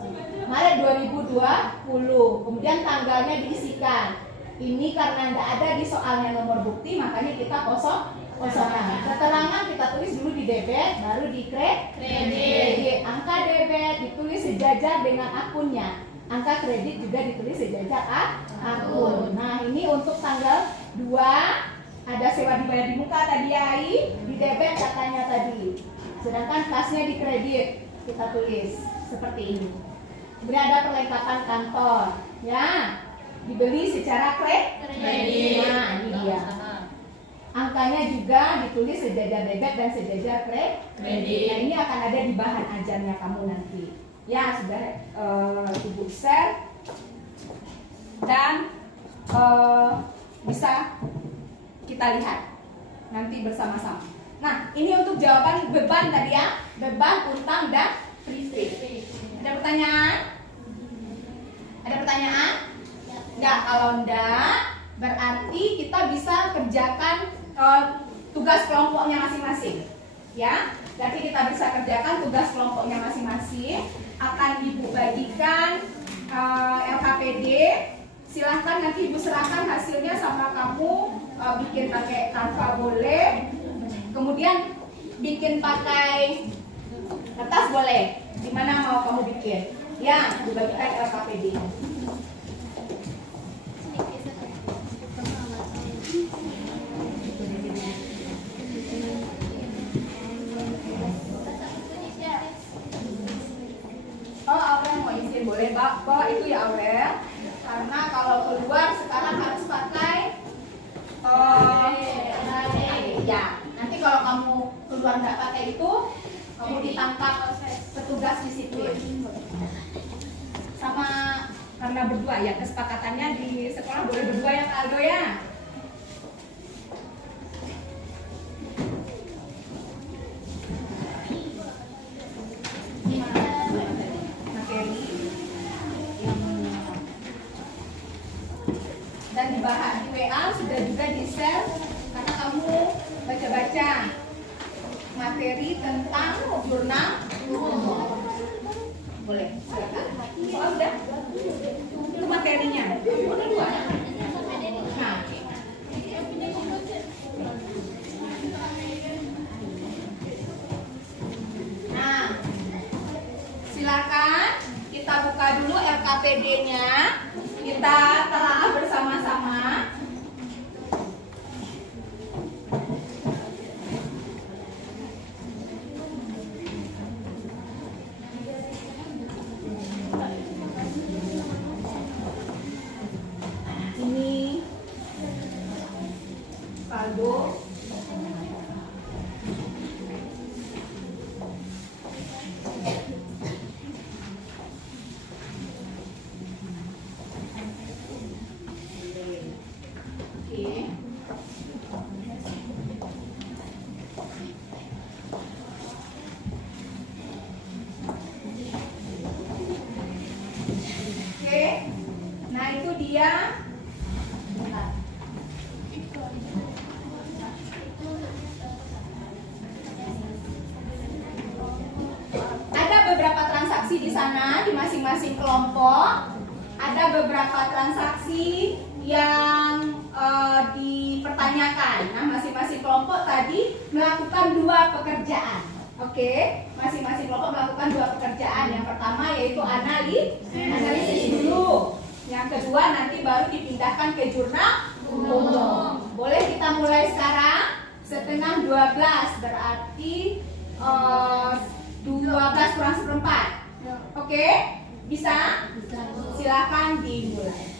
Maret 2020. Kemudian tanggalnya diisikan. Ini karena tidak ada di soalnya nomor bukti, makanya kita kosongan. Keterangan kita tulis dulu di debit, baru di kredit. Angka debit ditulis sejajar dengan akunnya. Angka kredit juga ditulis sejajar akun. Nah, ini untuk tanggal 2 ada sewa dibayar di muka tadi Ai, di debit katanya tadi. Sedangkan kasnya di kredit kita tulis seperti ini. Kemudian ada perlengkapan kantor, ya. Dibeli secara kredit. Nah, ini dia. Angkanya juga ditulis sejajar debit dan sejajar kredit. Nah, ini akan ada di bahan ajarnya kamu nanti. Ya, sudah Ibu share dan bisa kita lihat nanti bersama-sama. Nah, ini untuk jawaban beban tadi ya, beban, utang, dan prepaid. Ada pertanyaan? Ada pertanyaan? Enggak, kalau enggak berarti kita bisa kerjakan tugas kelompoknya masing-masing. Ya, berarti kita bisa kerjakan tugas kelompoknya masing-masing. Akan Ibu bagikan LKPD. Silahkan nanti Ibu serahkan hasilnya sama kamu. Bikin pakai Canva boleh. Kemudian bikin pakai kertas boleh. Dimana mau kamu bikin? Ya, Ibu bagikan LKPD. Oh, Aurel mau izin boleh bawa itu ya Aurel. Karena kalau keluar sekarang harus pakai ya. Nanti kalau kamu keluar nggak pakai itu, kamu ditangkap petugas disiplin. Sama karena berdua ya, kesepakatannya di sekolah boleh berdua ya Kak Aldo ya. Dan di bahan di WA sudah juga di-share karena kamu baca-baca materi tentang jurnal. Boleh, silakan. Soal udah? Itu materinya. Udah 2. Nah, silakan kita buka dulu LKPD-nya. Kita telah bersama-sama. transaksi di sana di masing-masing kelompok. Ada beberapa transaksi yang dipertanyakan. Nah, masing-masing kelompok tadi melakukan 2 pekerjaan. Oke, masing-masing kelompok melakukan 2 pekerjaan. Yang pertama yaitu analisis dulu. Yang kedua nanti baru dipindahkan ke jurnal umum. Boleh kita mulai sekarang? Setengah 12 berarti 12 kurang seperempat. Oke, bisa? Silakan dimulai.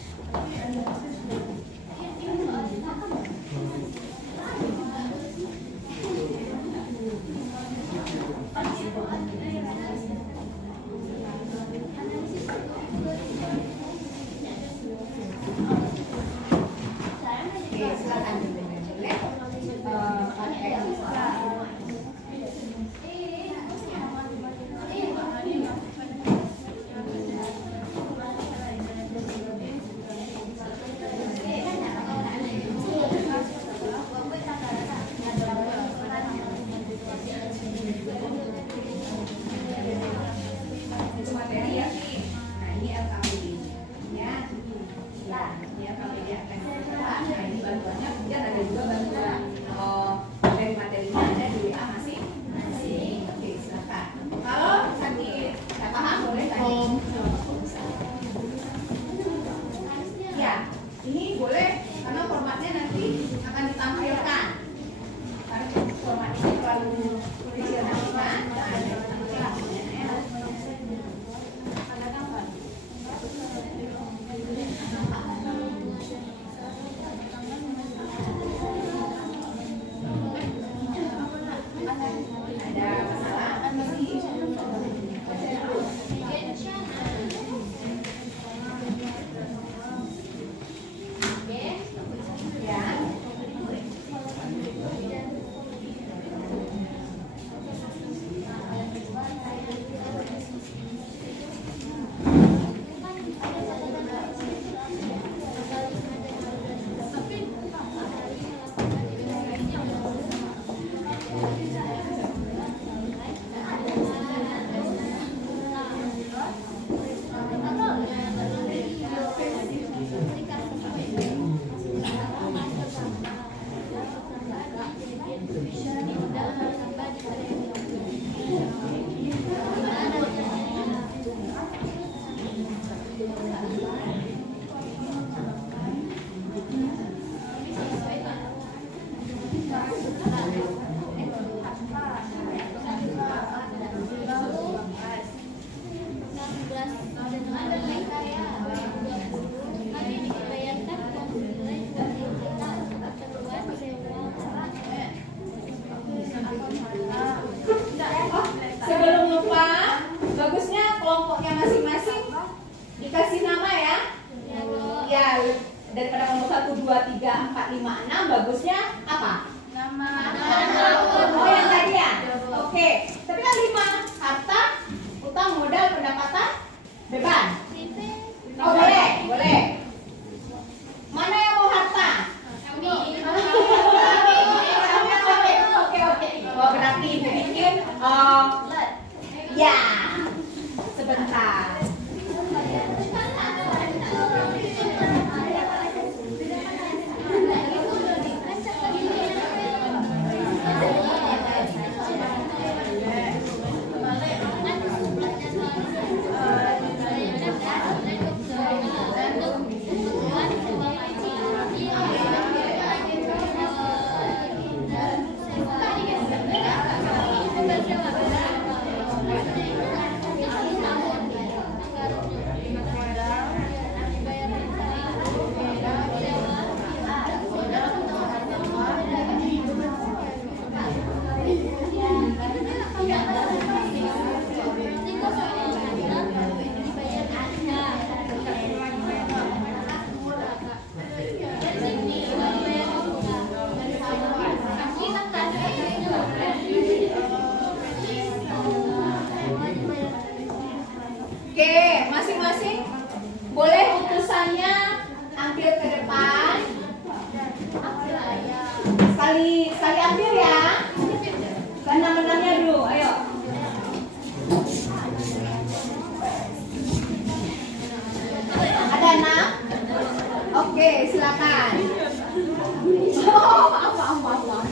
Sebelum lupa, bagusnya kelompoknya masing-masing dikasih nama ya. Ya, daripada kelompok 1, 2, 3, 4, 5, 6, bagusnya apa? Nama. Oh, yang tadi ya? Oke. Tapi kan 5, harta, utang, modal, pendapatan, beban. Oh, boleh, boleh. Mana yang mau harta? Oke. Oh, berarti ibu bikin ya. Sebentar. Oke, masing-masing boleh utusannya ambil ke depan. Sekali ambil ya. Benang-benangnya dulu, ayo.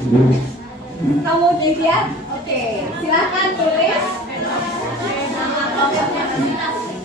Kamu dilihat? Oke, silakan tulis nama kelompoknya masing-masing.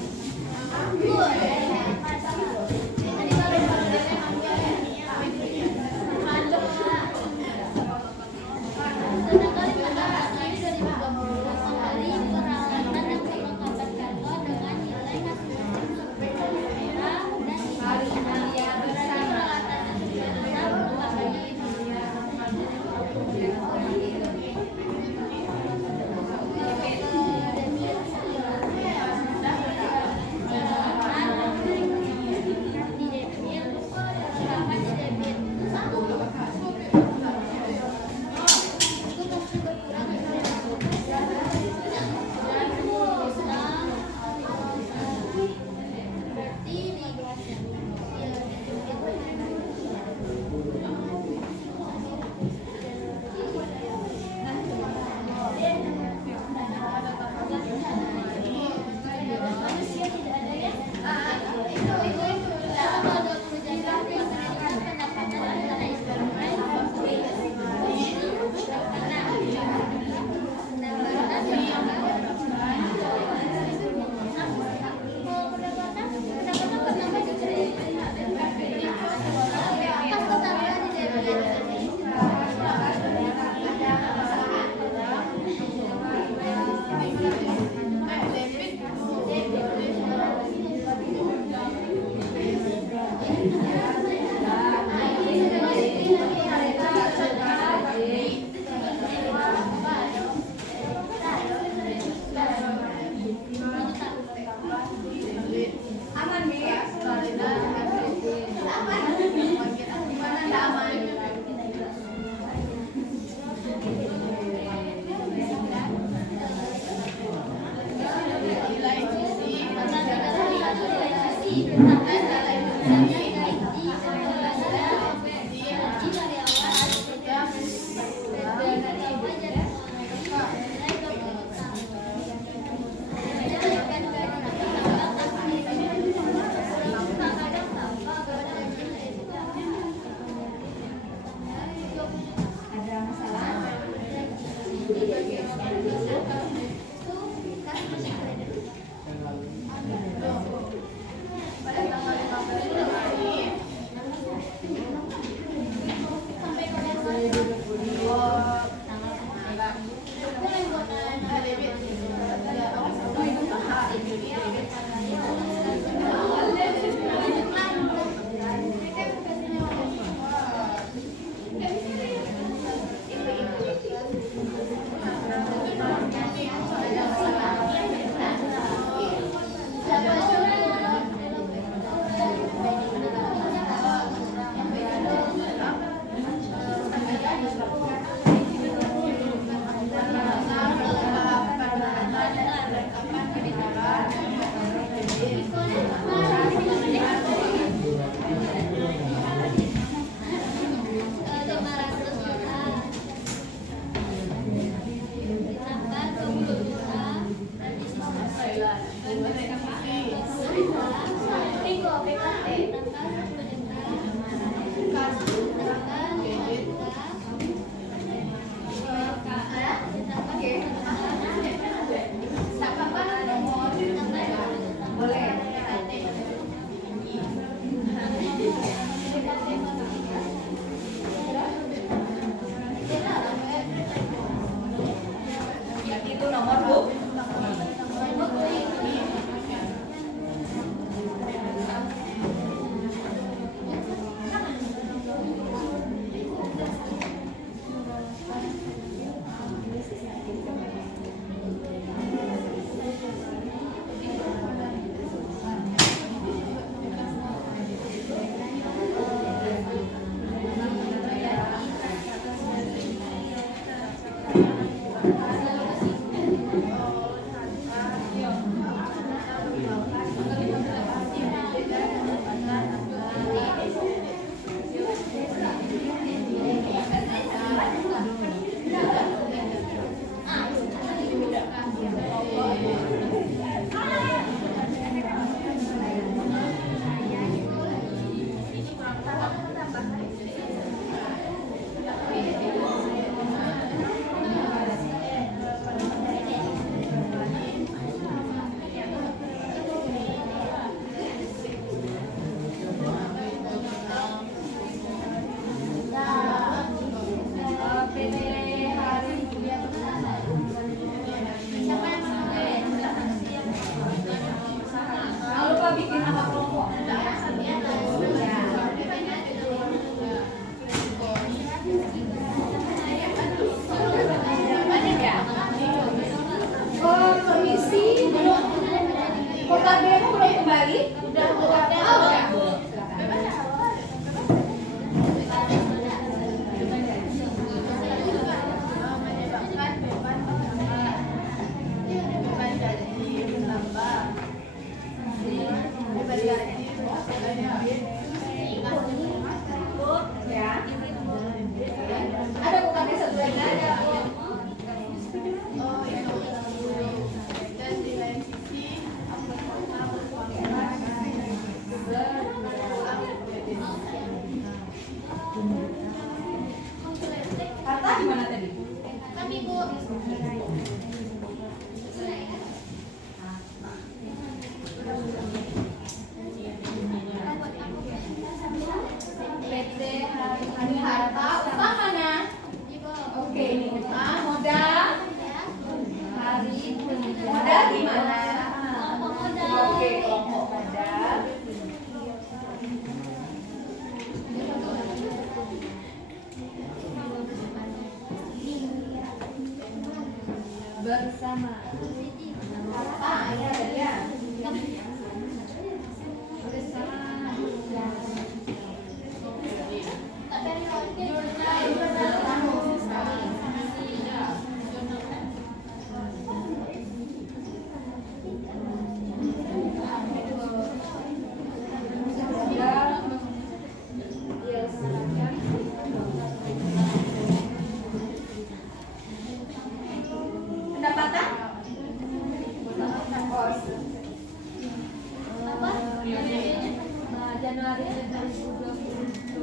Pada tanggal 15 Ketua demo belum kembali? Udah. Menyebabkan beban gaji bertambah. Beban gaji Ya. Ada bukannya satu lagi? Oh itu. Dan di lain sisi Kata gimana tadi? kami Bu. PT Hari Harta utang mana? Oke, ini utang modal. Modal di mana? Oke, kelompok modal. Bersama. Apa ya dia? Pendapatan? Januari 2020.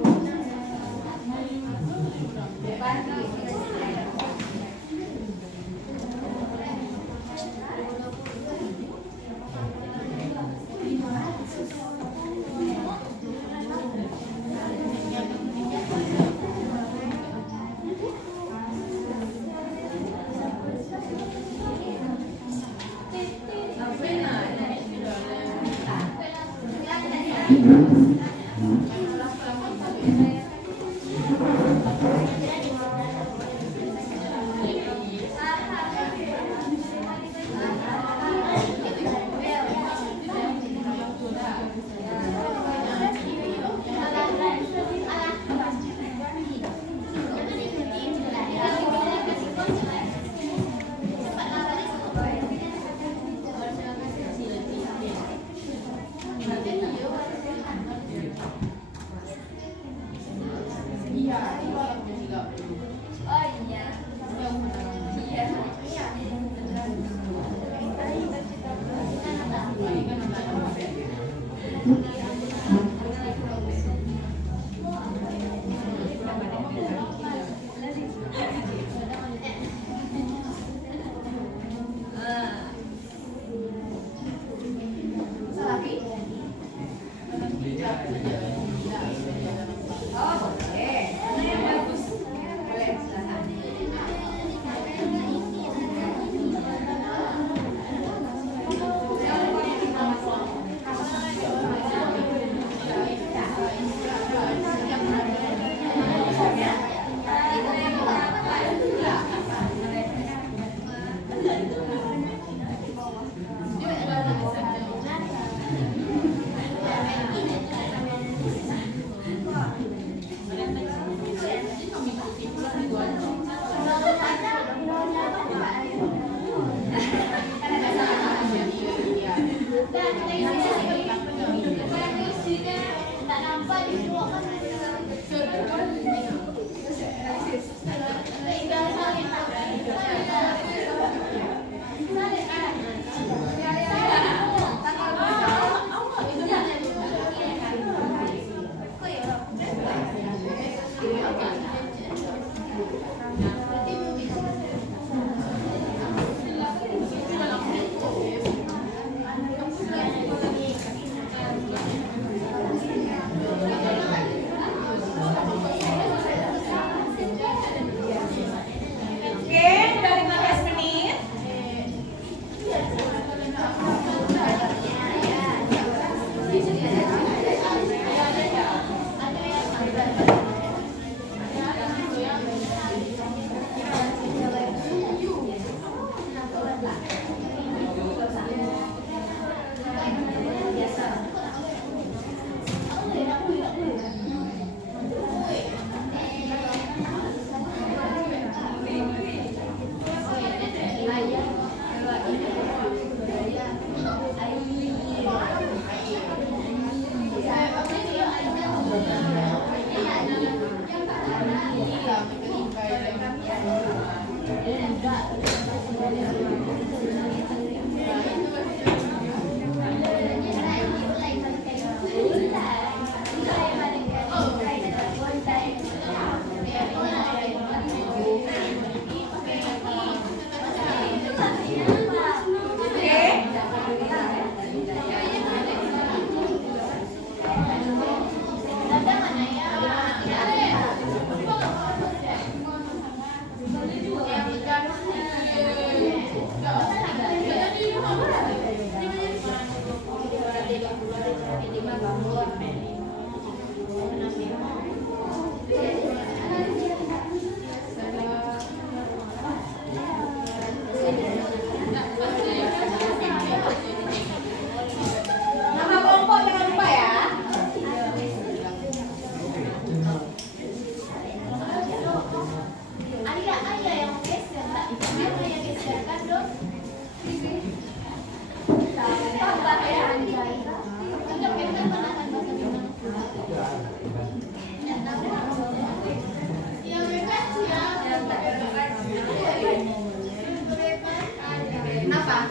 Apa?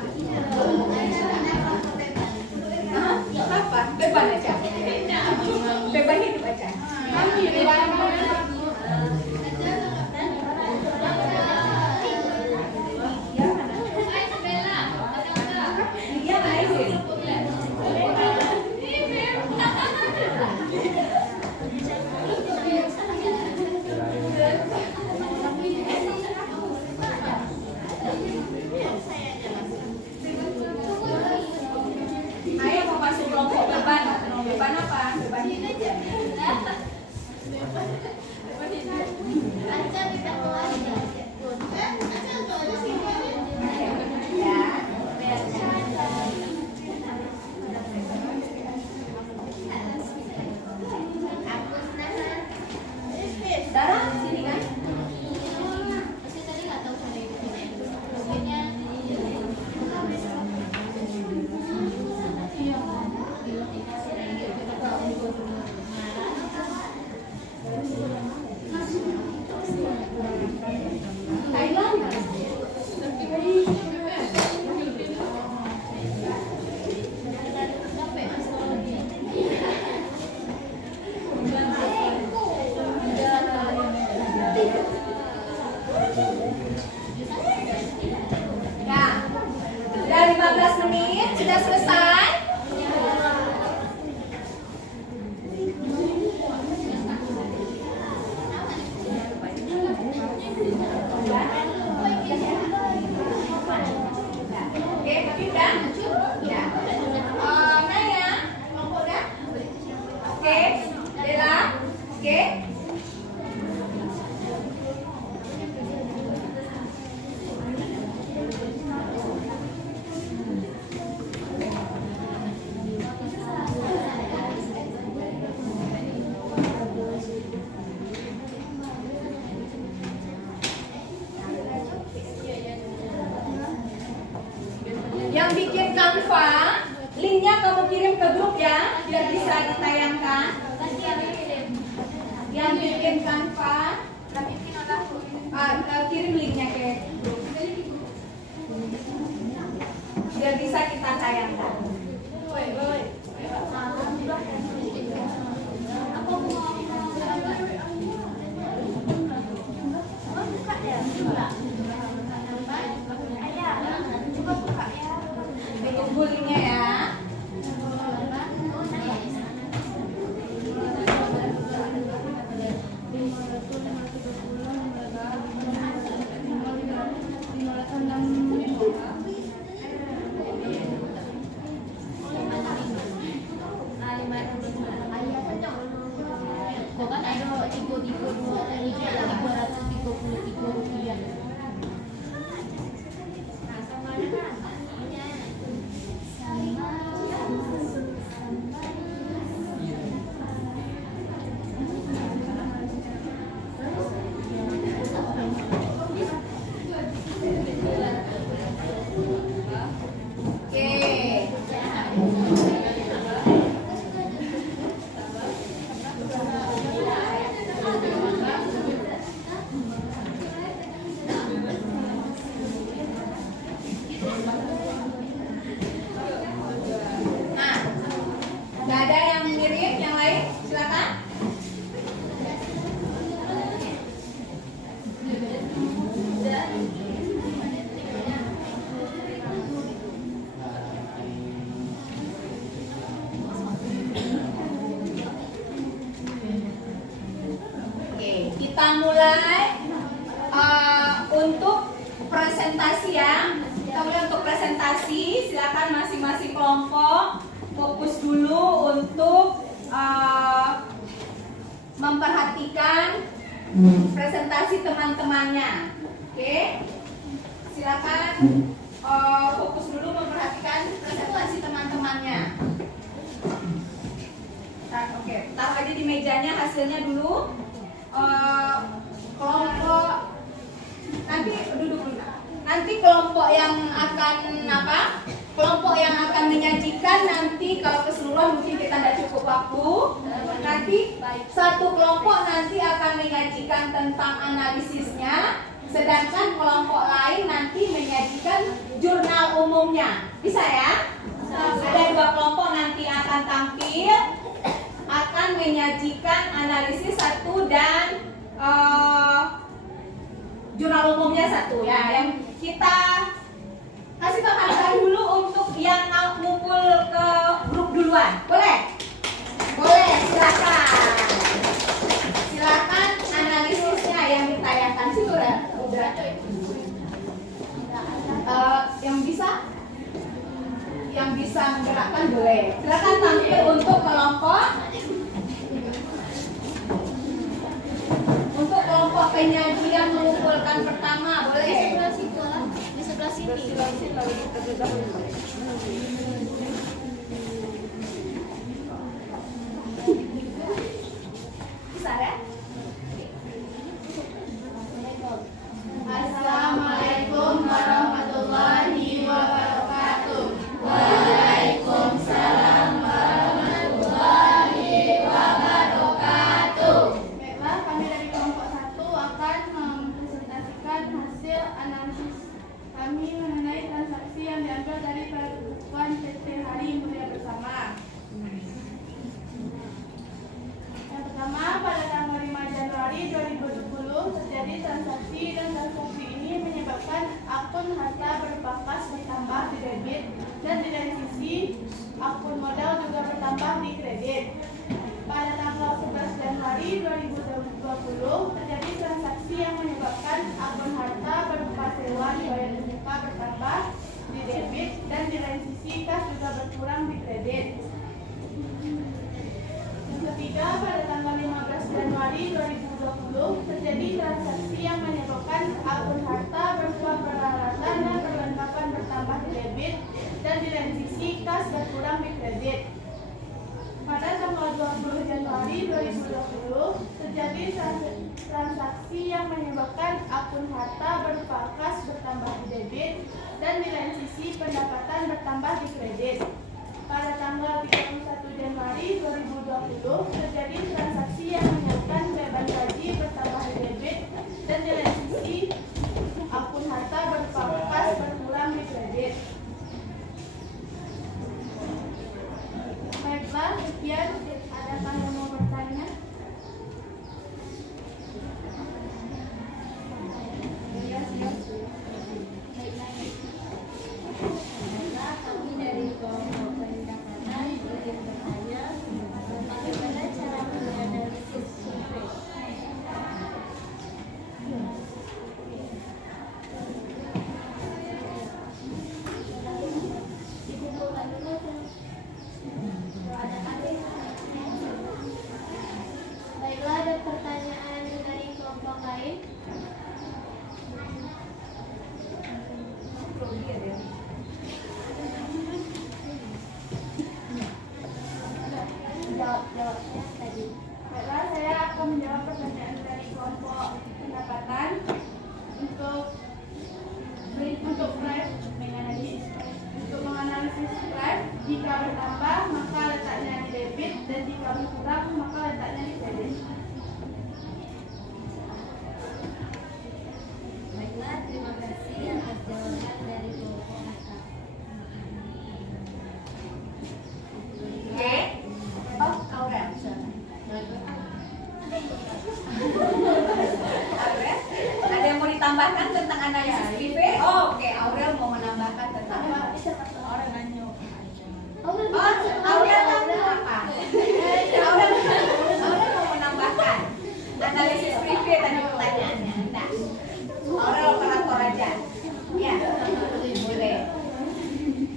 Apa? Beban aja. Beban hidup aja. Dia mana sih? Ayo mau masuk kelompok beban. Beban apa? Beban hidup. Darah sini kan? Thailand. Ya, sudah 15 menit, sudah selesai. Oke, tapi udah? Udah. Naya, kelompok udah? Oke, Dela, oke. Yang bikin Canva, linknya kamu kirim ke grup ya, biar bisa ditayangkan. Yang bikin Canva, kirim linknya ke grup, biar bisa kita tayangkan. Tunggu linknya ya. Kan ada 333 rupiah. Gak ada yang mirip, yang lain silakan. Oke, kita mulai untuk presentasi ya. Kita mulai untuk presentasi. Silakan masing-masing kelompok fokus dulu untuk memperhatikan presentasi teman-temannya. Oke, silakan fokus dulu memperhatikan presentasi teman-temannya. Oke, taruh aja di mejanya hasilnya dulu. Kelompok nanti duduk dulu. Nanti kelompok yang akan Kenapa? Kelompok yang akan menyajikan nanti kalau keseluruhan mungkin kita tidak cukup waktu. Nanti satu kelompok nanti akan menyajikan tentang analisisnya, sedangkan kelompok lain nanti menyajikan jurnal umumnya. Bisa ya? Ada dua kelompok nanti akan tampil, akan menyajikan analisis satu dan jurnal umumnya satu ya. Yang kita kasih penghargaan dulu untuk yang ngumpul ke grup duluan. Boleh? Boleh, silakan. Silakan analisisnya yang ditayangkan sih udah. Yang bisa menggerakkan boleh. Silakan tampil untuk kelompok. Untuk kelompok penyaji yang mengumpulkan pertama boleh. Di sebelah sini. Bisa ya? Assalamualaikum warahmatullahi wabarakatuh. Waalaikumsalam warahmatullahi wabarakatuh. Baiklah, kami dari kelompok 1 akan mempresentasikan hasil analisis kami mengenai transaksi yang diambil dari perbukuan PT Hari Mulia Bersama. Yang pertama, pada tanggal 5 Januari 2020 terjadi transaksi dan transaksi ini menyebabkan akun harta berupa kas bertambah di debit dan di lain sisi akun modal juga bertambah di kredit. Pada tanggal 11 Januari 2020 terjadi transaksi yang menyebabkan akun harta berupa sewa bayar muka bertambah di debit dan di lain sisi kas juga berkurang di kredit. Yang ketiga, pada tanggal 15 Januari 2020 terjadi transaksi yang menyebabkan akun harta berupa peralatan dan perlengkapan bertambah di debit dan di lain sisi kas berkurang di kredit. Pada tanggal 20 Januari 2020 terjadi transaksi yang menyebabkan akun harta berupa kas bertambah di debit dan di lain sisi pendapatan bertambah di kredit. Pada tanggal 31 Januari 2020 terjadi transaksi yang menyebabkan beban gaji bertambah di debit dan di lain sisi akun harta berupa kas berkurang di kredit. Baiklah, sekian. Adakah yang mau bertanya? Ya, siap. Baiklah, kami dari kelompok pendapatan ingin bertanya bagaimana cara menganalisis survei. Dikumpulkan dulu. Baiklah, ada pertanyaan dari kelompok lain? Jawabnya tadi. Baiklah, saya akan menjawab pertanyaan dari kelompok pendapatan untuk menganalisis spread. Jika bertambah maka letaknya di debit dan jika berkurang maka letaknya di kredit. Baiklah, terima kasih atas jawaban dari kelompok masyarakat. Oke. Oh, Aurel. Aurel, ada yang mau ditambahkan tentang analisis PIP? Oh, oke, Aurel mau menambahkan tentang apa? Aurel apa? Aurel mau menambahkan analisis PIP tadi pertanyaannya. Nah, Aurel operator aja. Ya, boleh.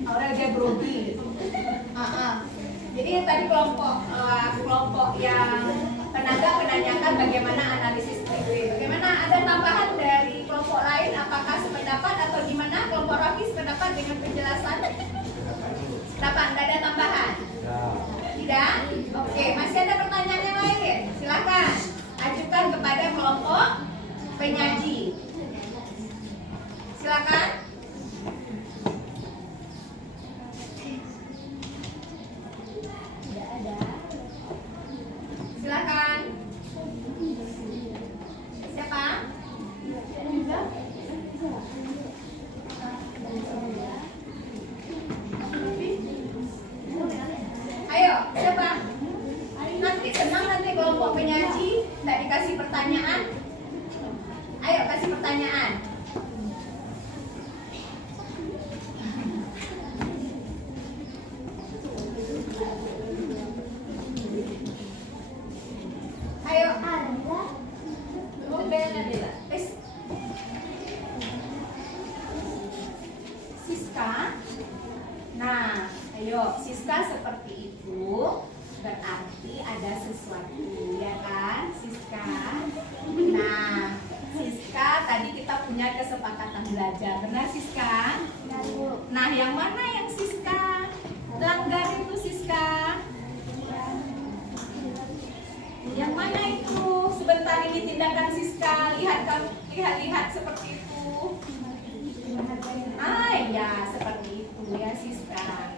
Aurel dia grogi. Jadi tadi kelompok yang tenaga menanyakan bagaimana analisis PIP. Bagaimana, ada tambahan dari kelompok lain? Apakah sependapat atau gimana? Kelompok Rafi sependapat dengan penjelasan? Kenapa? Tidak ada tambahan? Tidak? Oke, masih ada pertanyaan yang lain? Silakan ajukan kepada kelompok penyaji. Silakan. Nah, ayo Siska seperti itu berarti ada sesuatu, ya kan Siska? Nah, Siska tadi kita punya kesepakatan belajar, benar Siska? Nah, yang mana yang Siska langgar itu Siska? Yang mana itu? Sebentar ini tindakan Siska, lihat seperti itu. Ya seperti itu ya Siska.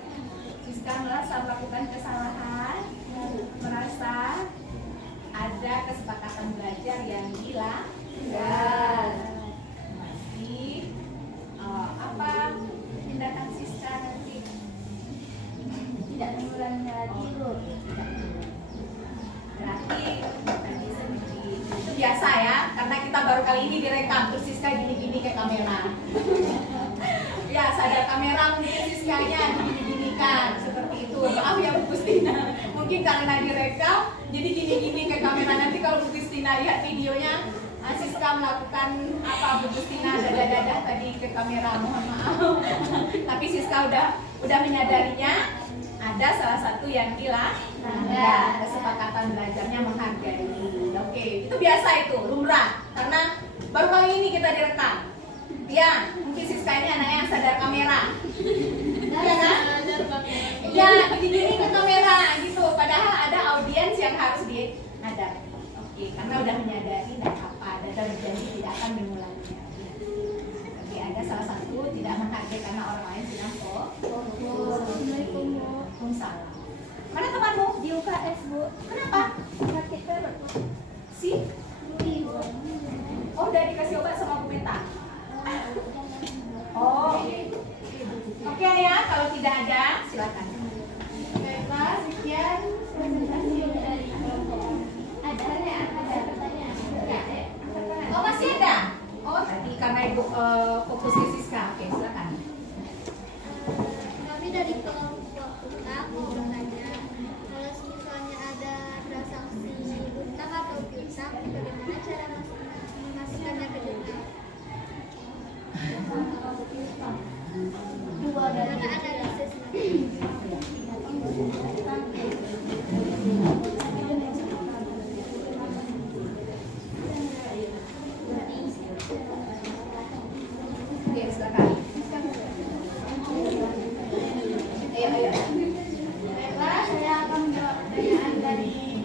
Siska merasa melakukan kesalahan, merasa ada kesepakatan belajar yang dilanggar. Masih apa tindakan Siska nanti? Tidak mengulangi lagi, Bu. Berarti tadi sedikit itu biasa ya, karena kita baru kali ini direkam terus Siska gini-gini ke kamera. Ya sadar kamera mungkin Siskanya gini-ginikan seperti itu. Maaf ya Bu Gustina, mungkin karena direkam jadi gini-gini ke kamera. Nanti kalau Bu Gustina lihat videonya Siska melakukan apa Bu Gustina dadah-dadah tadi ke kamera, mohon maaf. Tapi Siska udah menyadarinya ada salah satu yang dilanggar, kesepakatan belajarnya menghargai. Oke, itu biasa, itu lumrah karena baru kali ini kita direkam. Ya, mungkin Siska ini anaknya yang sadar kamera. Ya kan? Ya, gini-gini ke kamera gitu. Padahal ada audiens yang harus diadap. Oke, karena udah menyadari tidak apa, dan berjanji tidak akan mengulanginya. Tapi ada salah satu tidak menghargai karena orang lain sedang Waalaikumsalam. Mana temanmu? Di UKS, Bu. Kenapa? Sakit perut, Bu. Si? Oh, udah dikasih obat sama Bu Meta? Oh, oke ya, kalau tidak ada silakan. Baiklah, sekian presentasi dari kelompok. Ada pertanyaan. Oh, masih ada? Oh, tadi karena Ibu fokus ke Siska. Oke, silakan. Kami dari kelompok utang mau bertanya, kalau misalnya ada transaksi utang atau piutang, bagaimana cara memasukkannya ke jurnal? Karena analisis. Oke, silakan. Ayo. Baiklah, saya akan menjawab pertanyaan dari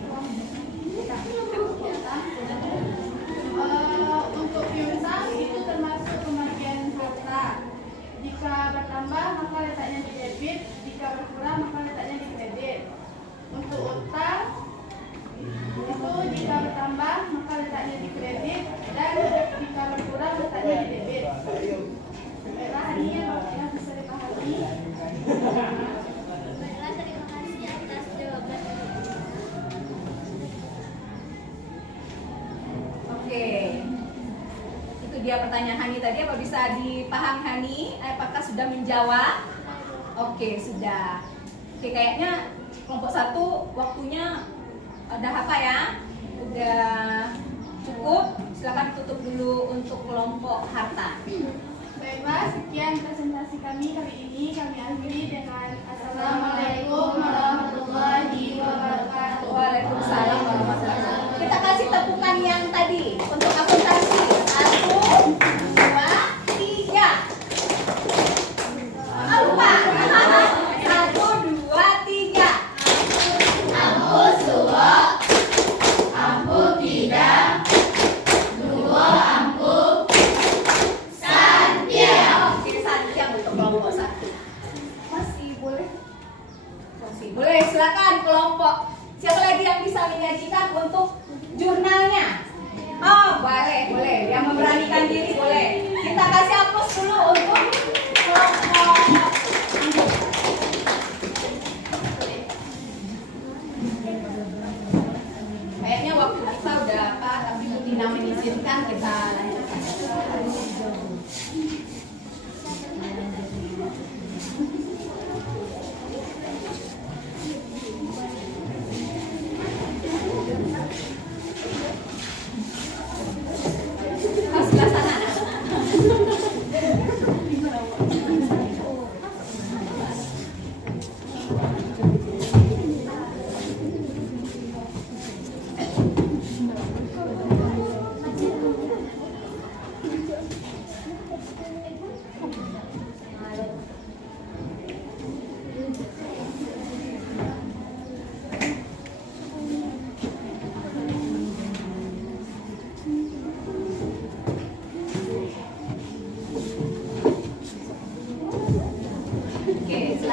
kelompok utang. Untuk piutang itu termasuk pembagian harta. Jika bertambah maka letaknya di debit, jika berkurang maka letaknya di kredit. Untuk utang itu jika bertambah maka letaknya di kredit, dan jika berkurang letaknya di debit. Baiklah, ini yang bisa dipahami. Baiklah, terima kasih atas jawaban. Oke. Itu dia pertanyaan Hani tadi, apa bisa dipaham Hani? Apakah sudah menjawab? Oke, sudah. Oke, kayaknya kelompok 1 waktunya udah apa ya? Udah cukup. Silakan tutup dulu untuk kelompok harta. Baiklah, sekian presentasi kami kali ini. Kami akhiri dengan Assalamualaikum warahmatullahi wabarakatuh. Waalaikumsalam warahmatullahi wabarakatuh. Kita kasih tepukan yang tadi untuk akuntansi. 1, 2, 3. Lupa. 1, 2, 3. Ampun suwo, ampun tidak, duo ampun, santiang. Oke, santiang untuk kelompok 1. Masih boleh? Masih boleh, silakan kelompok. Siapa lagi yang bisa menyajikan untuk jurnalnya? Oh, boleh. Yang memberanikan diri boleh. Kita kasih hapus dulu untuk kelompok. Kayaknya waktu kita udah apa, tapi Bu Tina mengizinkan kita lanjutkan. Sebelah sana.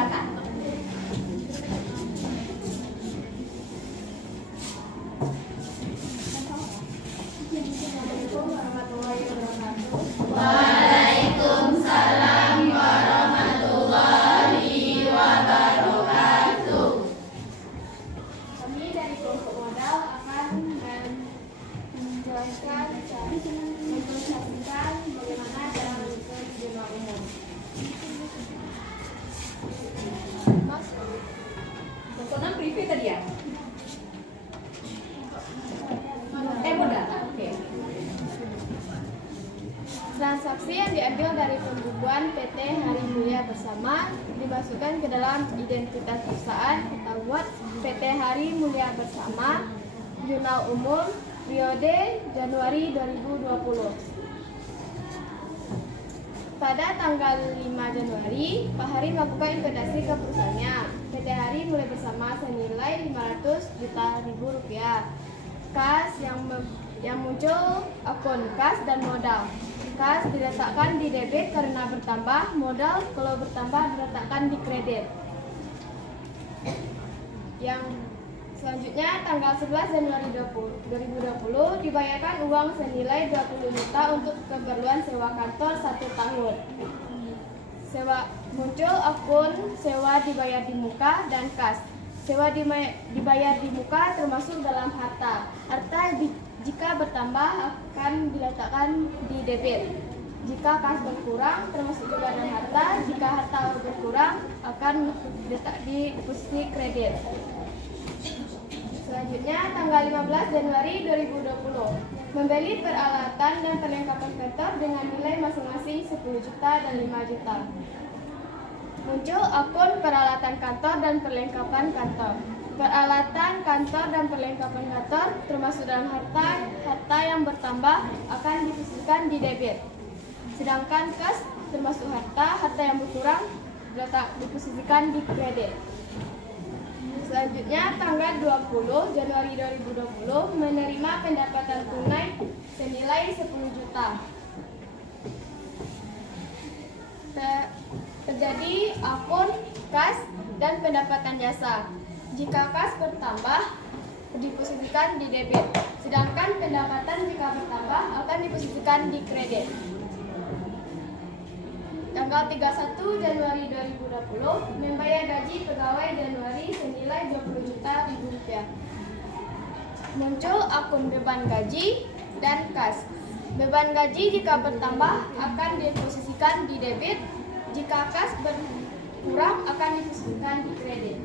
silakan. Assalamualaikum warahmatullahi wabarakatuh. Waalaikumsalam warahmatullahi wabarakatuh. Kami dari kelompok modal akan menjelaskan mempresentasikan bagaimana cara menyusun jurnal umum. Mas, Pokoknya private tadi ya? Modal. Oke. transaksi yang diambil dari pembukuan PT Hari Mulia Bersama dimasukkan ke dalam identitas perusahaan atau buat PT Hari Mulia Bersama, Jurnal Umum, periode Januari 2020. Pada tanggal 5 Januari, Pak Hari melakukan investasi ke perusahaannya. PT Hari Mulia Bersama senilai 500 juta rupiah. Kas yang muncul akun kas dan modal. Kas diletakkan di debit karena bertambah, modal kalau bertambah diletakkan di kredit. Yang selanjutnya tanggal 11 Januari 2020 dibayarkan uang senilai 20 juta untuk keperluan sewa kantor 1 tahun. Muncul akun sewa dibayar di muka dan kas. Sewa dibayar di muka termasuk dalam harta. Harta jika bertambah akan diletakkan di debit. Jika kas berkurang termasuk juga dalam harta. Jika harta berkurang akan diletak di posisi kredit. Selanjutnya tanggal 15 Januari 2020 membeli peralatan dan perlengkapan kantor dengan nilai masing-masing 10 juta dan 5 juta. Muncul akun peralatan kantor dan perlengkapan kantor. Peralatan kantor dan perlengkapan kantor termasuk dalam harta. Harta yang bertambah akan diposisikan di debit. Sedangkan kas termasuk harta. Harta yang berkurang diposisikan di kredit. Selanjutnya tanggal 20 Januari 2020 menerima pendapatan tunai senilai 10 juta. Terjadi akun kas dan pendapatan jasa. Jika kas bertambah diposisikan di debit, sedangkan pendapatan jika bertambah akan diposisikan di kredit. Tanggal 31 Januari 2020 membayar gaji pegawai Januari senilai 20 juta rupiah. Muncul akun beban gaji dan kas. Beban gaji jika bertambah akan diposisikan di debit. Jika kas berkurang akan diposisikan di kredit.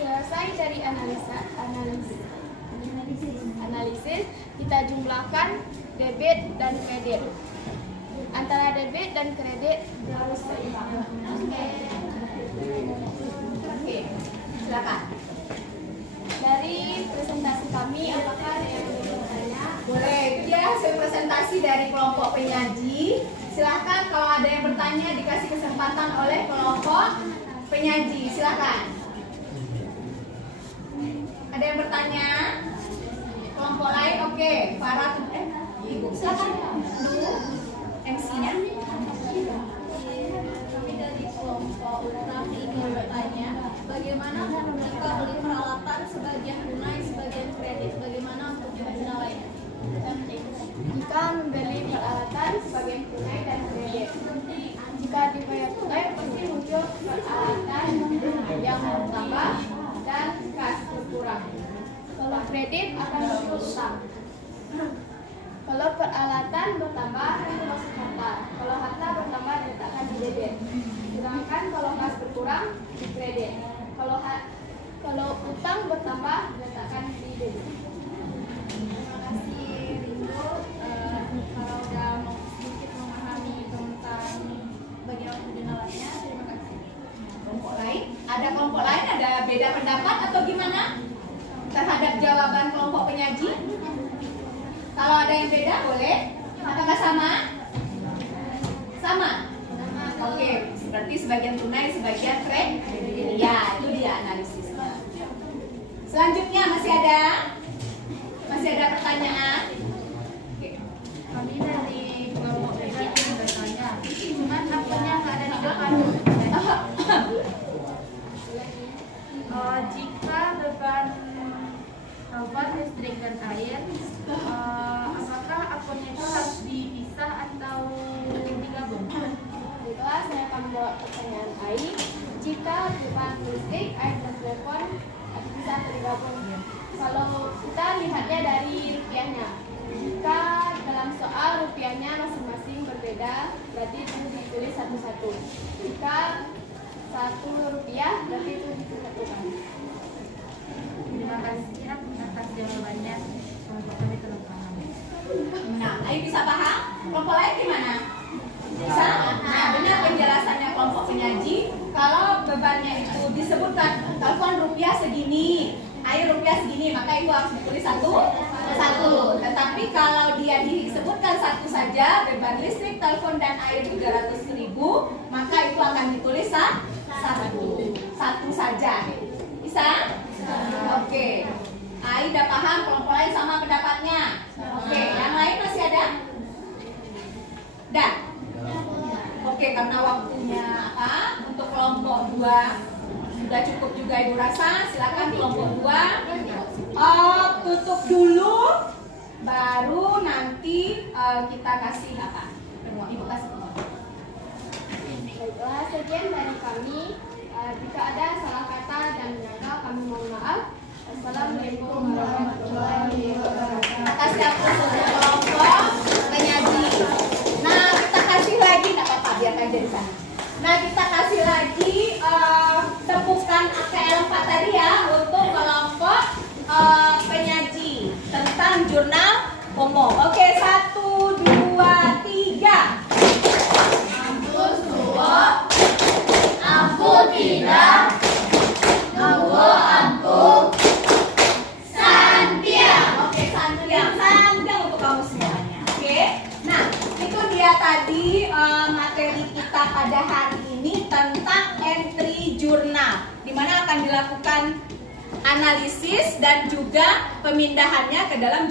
Selesai dari analisis, kita jumlahkan debit dan kredit. Antara debit dan kredit harus seimbang. Oke, silakan. Dari presentasi kami, apakah ada yang ingin bertanya? Boleh, itu dia hasil presentasi dari kelompok penyaji. Silahkan kalau ada yang bertanya dikasih kesempatan oleh kelompok penyaji. Silahkan. Ada yang bertanya? Kelompok lain? Oke, Farah. Ibu, silahkan. MC-nya. Kami dari kelompok kami ingin bertanya, bagaimana jika beli peralatan sebagian tunai, sebagian kredit? Bagaimana untuk menilainya? Jika membeli peralatan sebagian tunai dan kredit, jika dibayar tunai pasti muncul peralatan yang bertambah dan kas berkurang. Kalau kredit akan muncul utang. Kalau peralatan bertambah itu masuk harta. Kalau harta bertambah diletakkan di debit. Sedangkan kalau kas berkurang di kredit. Kalau utang bertambah diletakkan di debit. Terima kasih Ringo. Kalau udah sedikit memahami tentang bagaimana penilaiannya, terima kasih. Kelompok lain? Ada kelompok lain? Ada beda pendapat atau gimana? Terhadap jawaban kelompok penyaji? Kalau ada yang beda boleh? Apakah sama? Sama? Oke, berarti sebagian tunai, sebagian kredit. Ya, itu dia analisisnya. Selanjutnya masih ada? Masih ada pertanyaan? Kami dari kelompok penyaji bertanya, cuma menjawab pertanyaan AI. Jika bukan listrik, air dan telepon bisa tergabung. Kalau kita lihatnya dari rupiahnya, jika dalam soal rupiahnya masing-masing berbeda, berarti itu ditulis satu-satu. Jika Rp1, berarti itu disatukan. Terima kasih atas jawabannya. Kelompok kami telah paham. Nah, ayo bisa paham? Kelompok lain gimana? Bisa? Nah, benar penjelasannya kelompok penyaji. Kalau bebannya itu disebutkan telepon rupiah segini, air rupiah segini, maka itu harus ditulis satu. Tetapi kalau dia disebutkan satu saja, beban listrik, telepon dan air 300.000, maka itu akan ditulis satu saja. Bisa? Oke. Ai udah paham, kelompok lain sama pendapatnya. Oke, yang lain masih ada? Dah. Oke, karena waktunya untuk kelompok 2 sudah cukup juga Ibu rasa. Silakan kelompok 2 tutup dulu, baru nanti kita kasih Ibu kasih. Baiklah, sekian dari kami. Jika ada salah kata dan menyangkal, kami mohon maaf. Assalamualaikum warahmatullahi wabarakatuh. Kita kasih untuk kelompok penyaji. Nah, kita kasih lagi, nggak apa-apa, biar aja di sana. Nah, kita kasih lagi tepukan AKL 4 tadi ya untuk kelompok penyaji tentang jurnal umum. Oke, 1, 2, 3. Ampun suwo, ampun tidak, awo ampun, santiang. Oke, santiang untuk kamu semuanya. Oke, nah itu dia tadi materi kita pada hari ini tentang entry jurnal, di mana akan dilakukan analisis dan juga pemindahannya ke dalam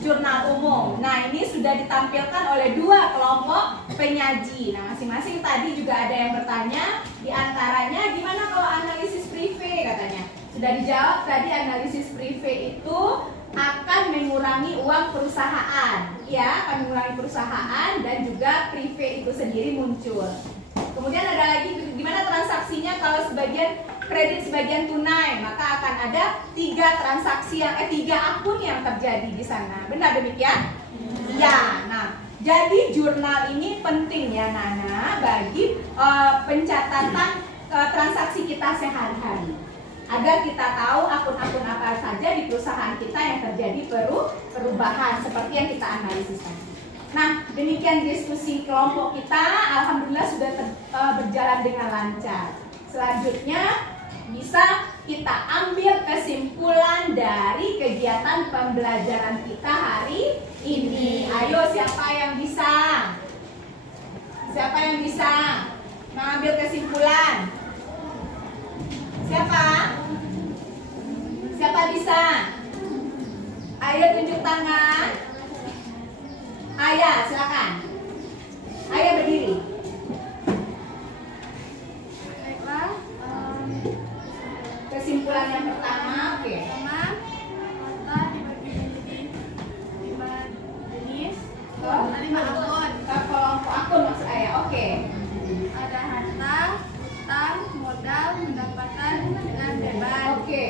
jurnal umum. Nah, ini sudah ditampilkan oleh 2 kelompok penyaji. Nah, masing-masing tadi juga ada yang bertanya, di antaranya gimana kalau analisis privé katanya. Sudah dijawab tadi, analisis privé itu akan mengurangi uang perusahaan, ya, akan mengurangi perusahaan dan juga privé itu sendiri muncul. Kemudian ada lagi gimana transaksinya kalau sebagian kredit sebagian tunai, maka akan ada 3 transaksi yang 3 akun yang terjadi di sana. Benar demikian? Iya. Nah, jadi jurnal ini penting ya Nana bagi pencatatan transaksi kita sehari-hari. Agar kita tahu akun-akun apa saja di perusahaan kita yang terjadi perubahan seperti yang kita analisis tadi. Nah, demikian diskusi kelompok kita. Alhamdulillah sudah berjalan dengan lancar. Selanjutnya bisa kita ambil kesimpulan dari kegiatan pembelajaran kita hari ini. Ayo, siapa yang bisa? Siapa yang bisa mengambil kesimpulan? Siapa? Siapa bisa? Ayo tunjuk tangan. Ayah, silakan. Ayah berdiri. Baiklah, Kesimpulan yang pertama, oke. pertama, harta dibagi menjadi 5 jenis, Oh, 5 akun. kelompok akun maksud ayah, oke. Ada harta, utang, modal, pendapatan, dan beban. Oke.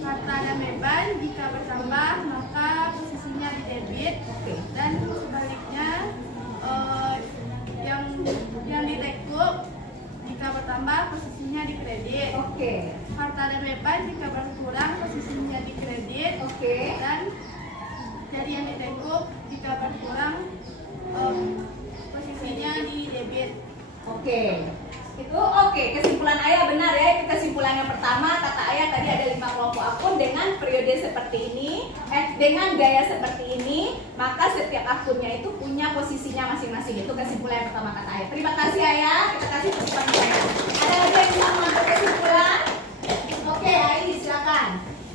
Harta dan beban jika bertambah maka posisinya di debit, Oke. dan sebaliknya yang di takeoff jika bertambah posisinya di kredit. Oke. Harta dan beban jika berkurang posisinya di kredit, Oke. dan jadi yang di takeoff jika berkurang posisinya di debit. Oke. Itu oke. Kesimpulan ayah benar ya. Itu kesimpulan yang pertama. Kata ayah tadi ada 5 kelompok akun dengan periode seperti ini, dengan gaya seperti ini, maka setiap akunnya itu punya posisinya masing-masing. Itu kesimpulan yang pertama kata ayah. Terima kasih ayah. Kita kasih tepuk tangan ayah. Ada lagi yang bisa mengambil kesimpulan? Oke, Ai, silakan.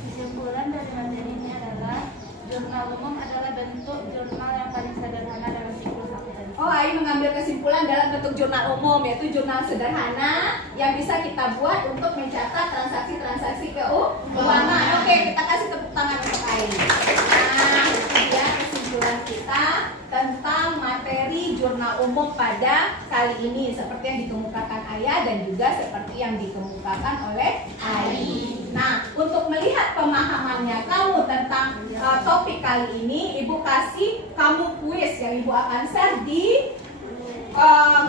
Kesimpulan dari materi ini adalah jurnal umum adalah bentuk jurnal yang paling sederhana dalam siklus akuntansi. Oh, Ai mengambil kesimpulan dalam bentuk jurnal umum, yaitu jurnal sederhana yang bisa kita buat untuk mencatat transaksi-transaksi keuangan. Oke, kita kasih tepuk tangan untuk Ai. Nah, itu dia kesimpulan kita tentang materi jurnal umum pada kali ini seperti yang dikemukakan Ayah dan juga seperti yang dikemukakan oleh Ai. Nah, untuk melihat pemahamannya kamu tentang topik kali ini, Ibu kasih kamu kuis yang Ibu akan share di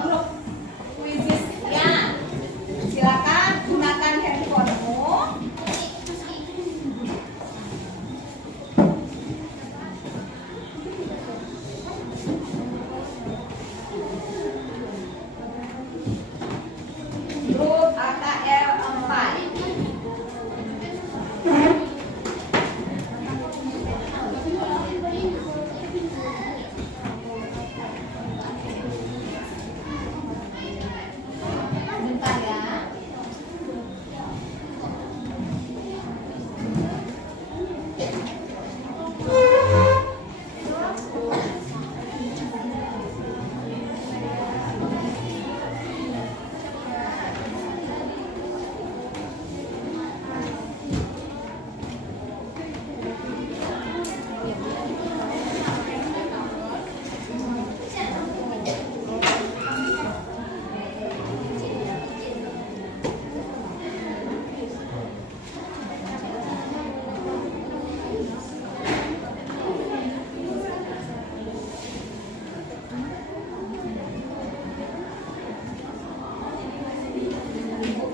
grup kuisnya. Silakan gunakan handphonemu. Grup AKL 4. Bentar ya.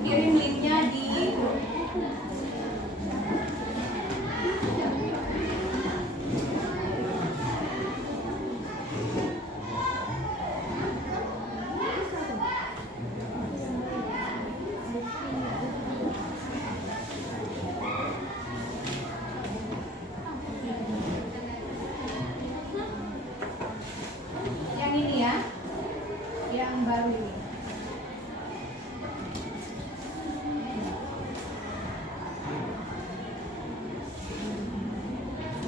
Kirim linknya di grup. Yang ini ya, yang baru ini.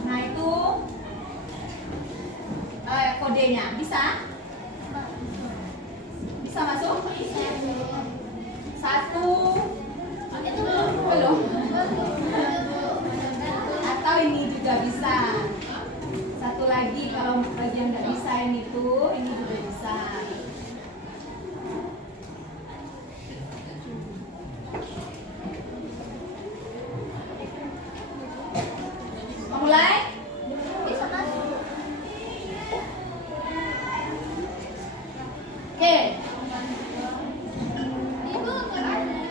Nah itu kodenya bisa? Bisa masuk? Satu belum? Atau ini juga bisa? Satu lagi kalau bagi yang nggak bisa ini juga bisa. Mau mulai? Bisa masuk. Oke. Ibu nggak ada.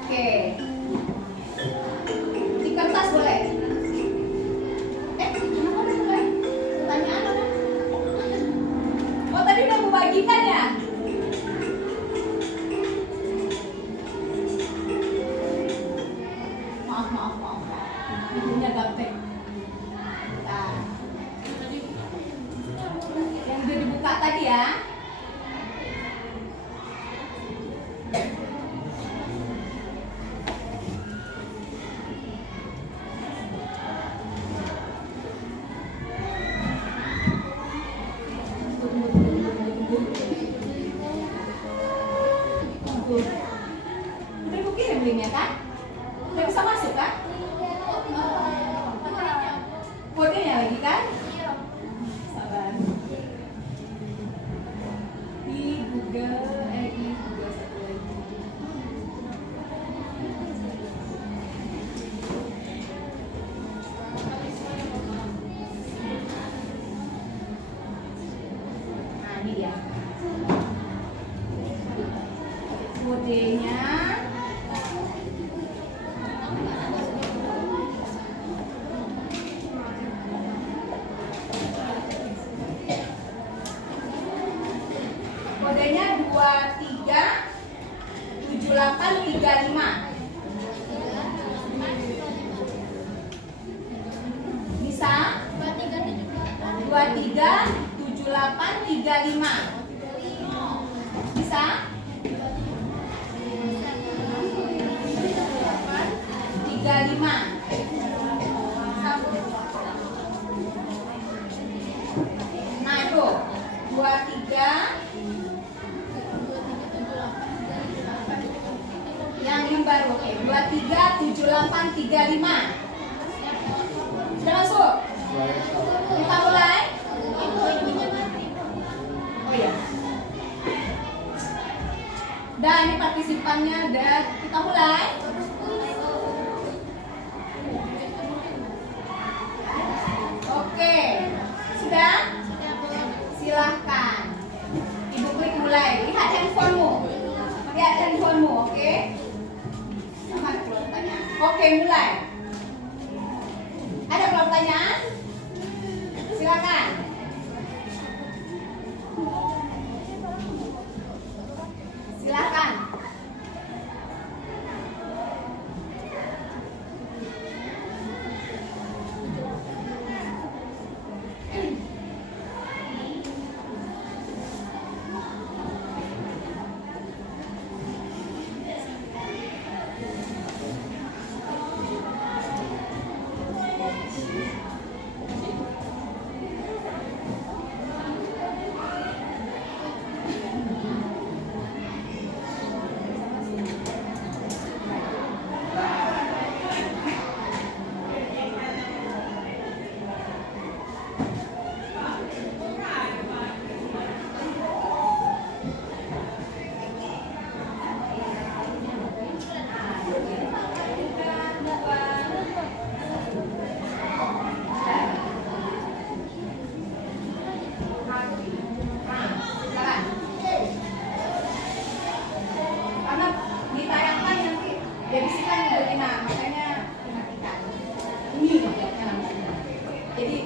Oke. Di kertas boleh? Kenapa boleh? Pertanyaan apa? Oh tadi udah membagikan ya? Maaf. Ibunya gaptek. Nah. Yang udah dibuka tadi ya? Udah ibu kirim linknya kan? Udah bisa masuk kan? Kodenya lagi kan? Sabar. Di Google satu lagi. Nah ini dia. Kodenya kodenya 237835. Bisa? 237835. Bisa? 35. Nah itu 23 yang baru. Oke, 237835. Sudah masuk? Kita mulai. Oh ya. Dan ini partisipannya, dan kita mulai. Oke, sudah? Silahkan. Ibu klik mulai. Lihat handphonemu. Lihat handphonemu, oke? Sama ada pertanyaan. Oke, mulai. Ada pertanyaan? Silakan. Silakan. Karena ditayangkan nanti bisikan Delina, makanya dimatikan. Ini makanya namanya. Jadi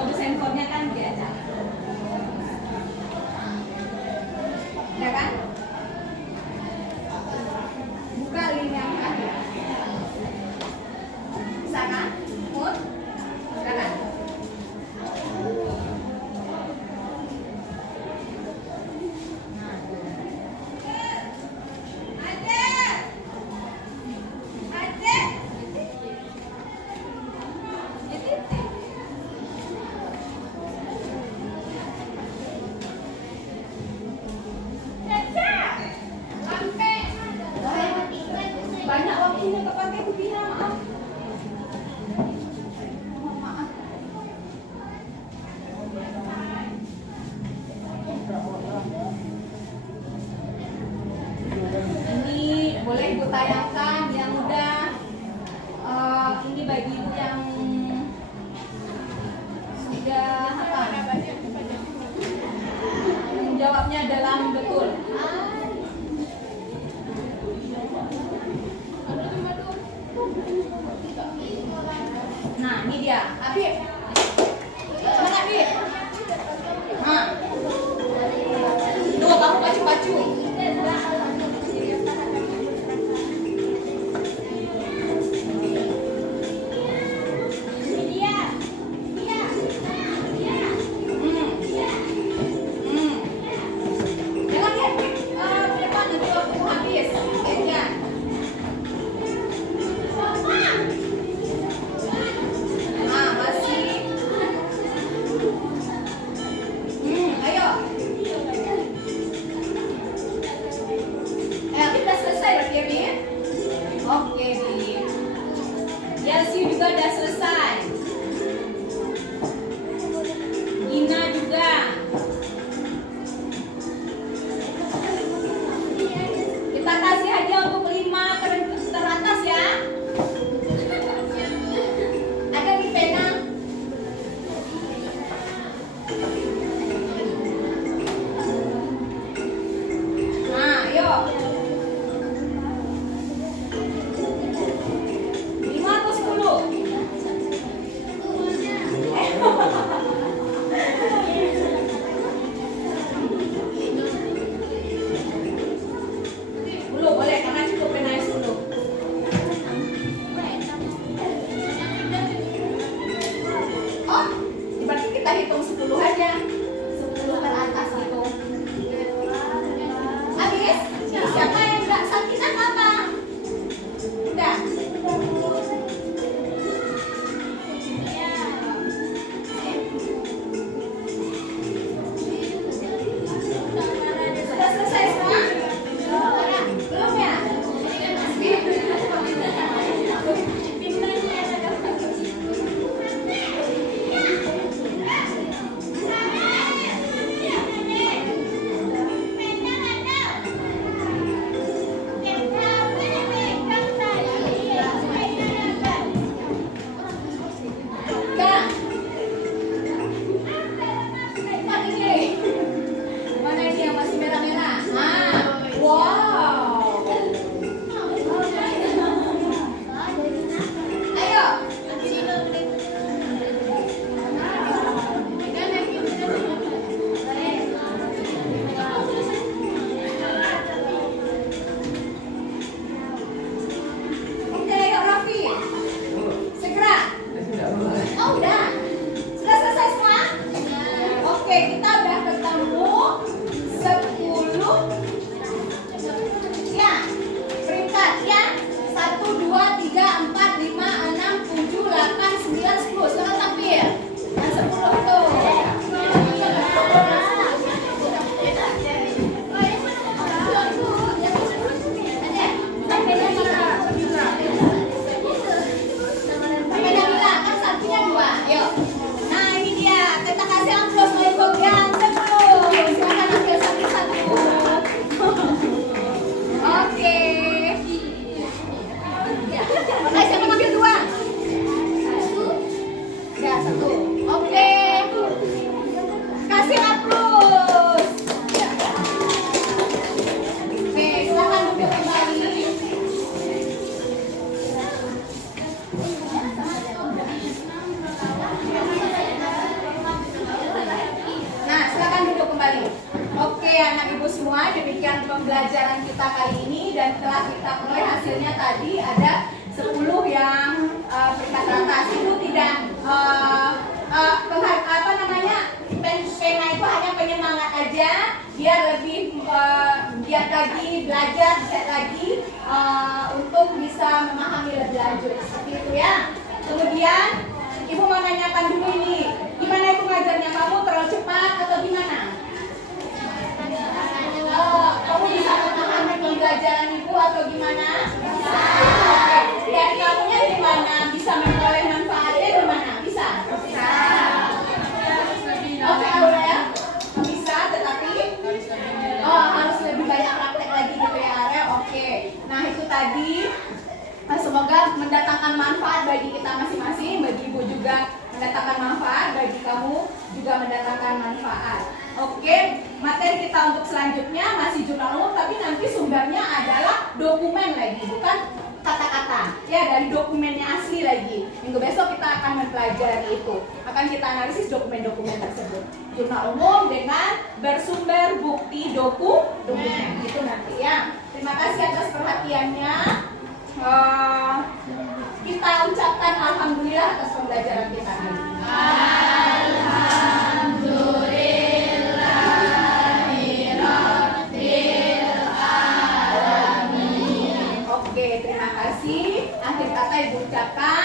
modus handphonenya kan biasa. Ya kan? Buka link yang terakhir. Bisa kan? Mut? Silakan. Banyak waktunya kepake Bu Dina, maaf. Maaf. Ini boleh Ibu tayangkan yang udah ini bagi Ibu yang sudah apa? Jawabnya dalam betul. Nah, ini dia. Habib. Mana Habib? Nah. Tuh, kamu pacu-pacu. Jangan lihat ke depan, nanti waktu habis. Jangan. Nah, masih sekali. Oke, anak ibu semua, demikian pembelajaran kita kali ini dan telah kita peroleh hasilnya tadi ada 10 yang peringkat atas. Itu tidak apa namanya, pena itu hanya penyemangat aja, dia lebih giat lagi, belajar giat lagi untuk bisa memahami lebih lanjut seperti itu ya. Kemudian ibu mau nanyakan dulu ini, gimana ibu ngajarnya, kamu terlalu cepat atau gimana? Kamu bisa memahami pembelajaran ibu atau gimana? Bisa. Oke. Dari kamunya gimana? Bisa memperoleh manfaatnya gimana? Bisa? Bisa. Oke, Aura ya? Bisa, tetapi harus lebih banyak praktek lagi gitu ya, Aura. Oke. Nah, itu tadi semoga mendatangkan manfaat bagi kita masing-masing, bagi ibu juga mendatangkan manfaat, bagi kamu juga mendatangkan manfaat. Oke, materi kita untuk selanjutnya masih jurnal umum, tapi nanti sumbernya adalah dokumen lagi, bukan kata-kata. Ya, dari dokumennya asli lagi. Minggu besok kita akan mempelajari itu. Akan kita analisis dokumen-dokumen tersebut. Jurnal umum dengan bersumber bukti dokumen. Itu nanti ya. Terima kasih atas perhatiannya. Kita ucapkan alhamdulillah atas pembelajaran kita hari ini. Oke, terima kasih. Akhir kata ibu ucapkan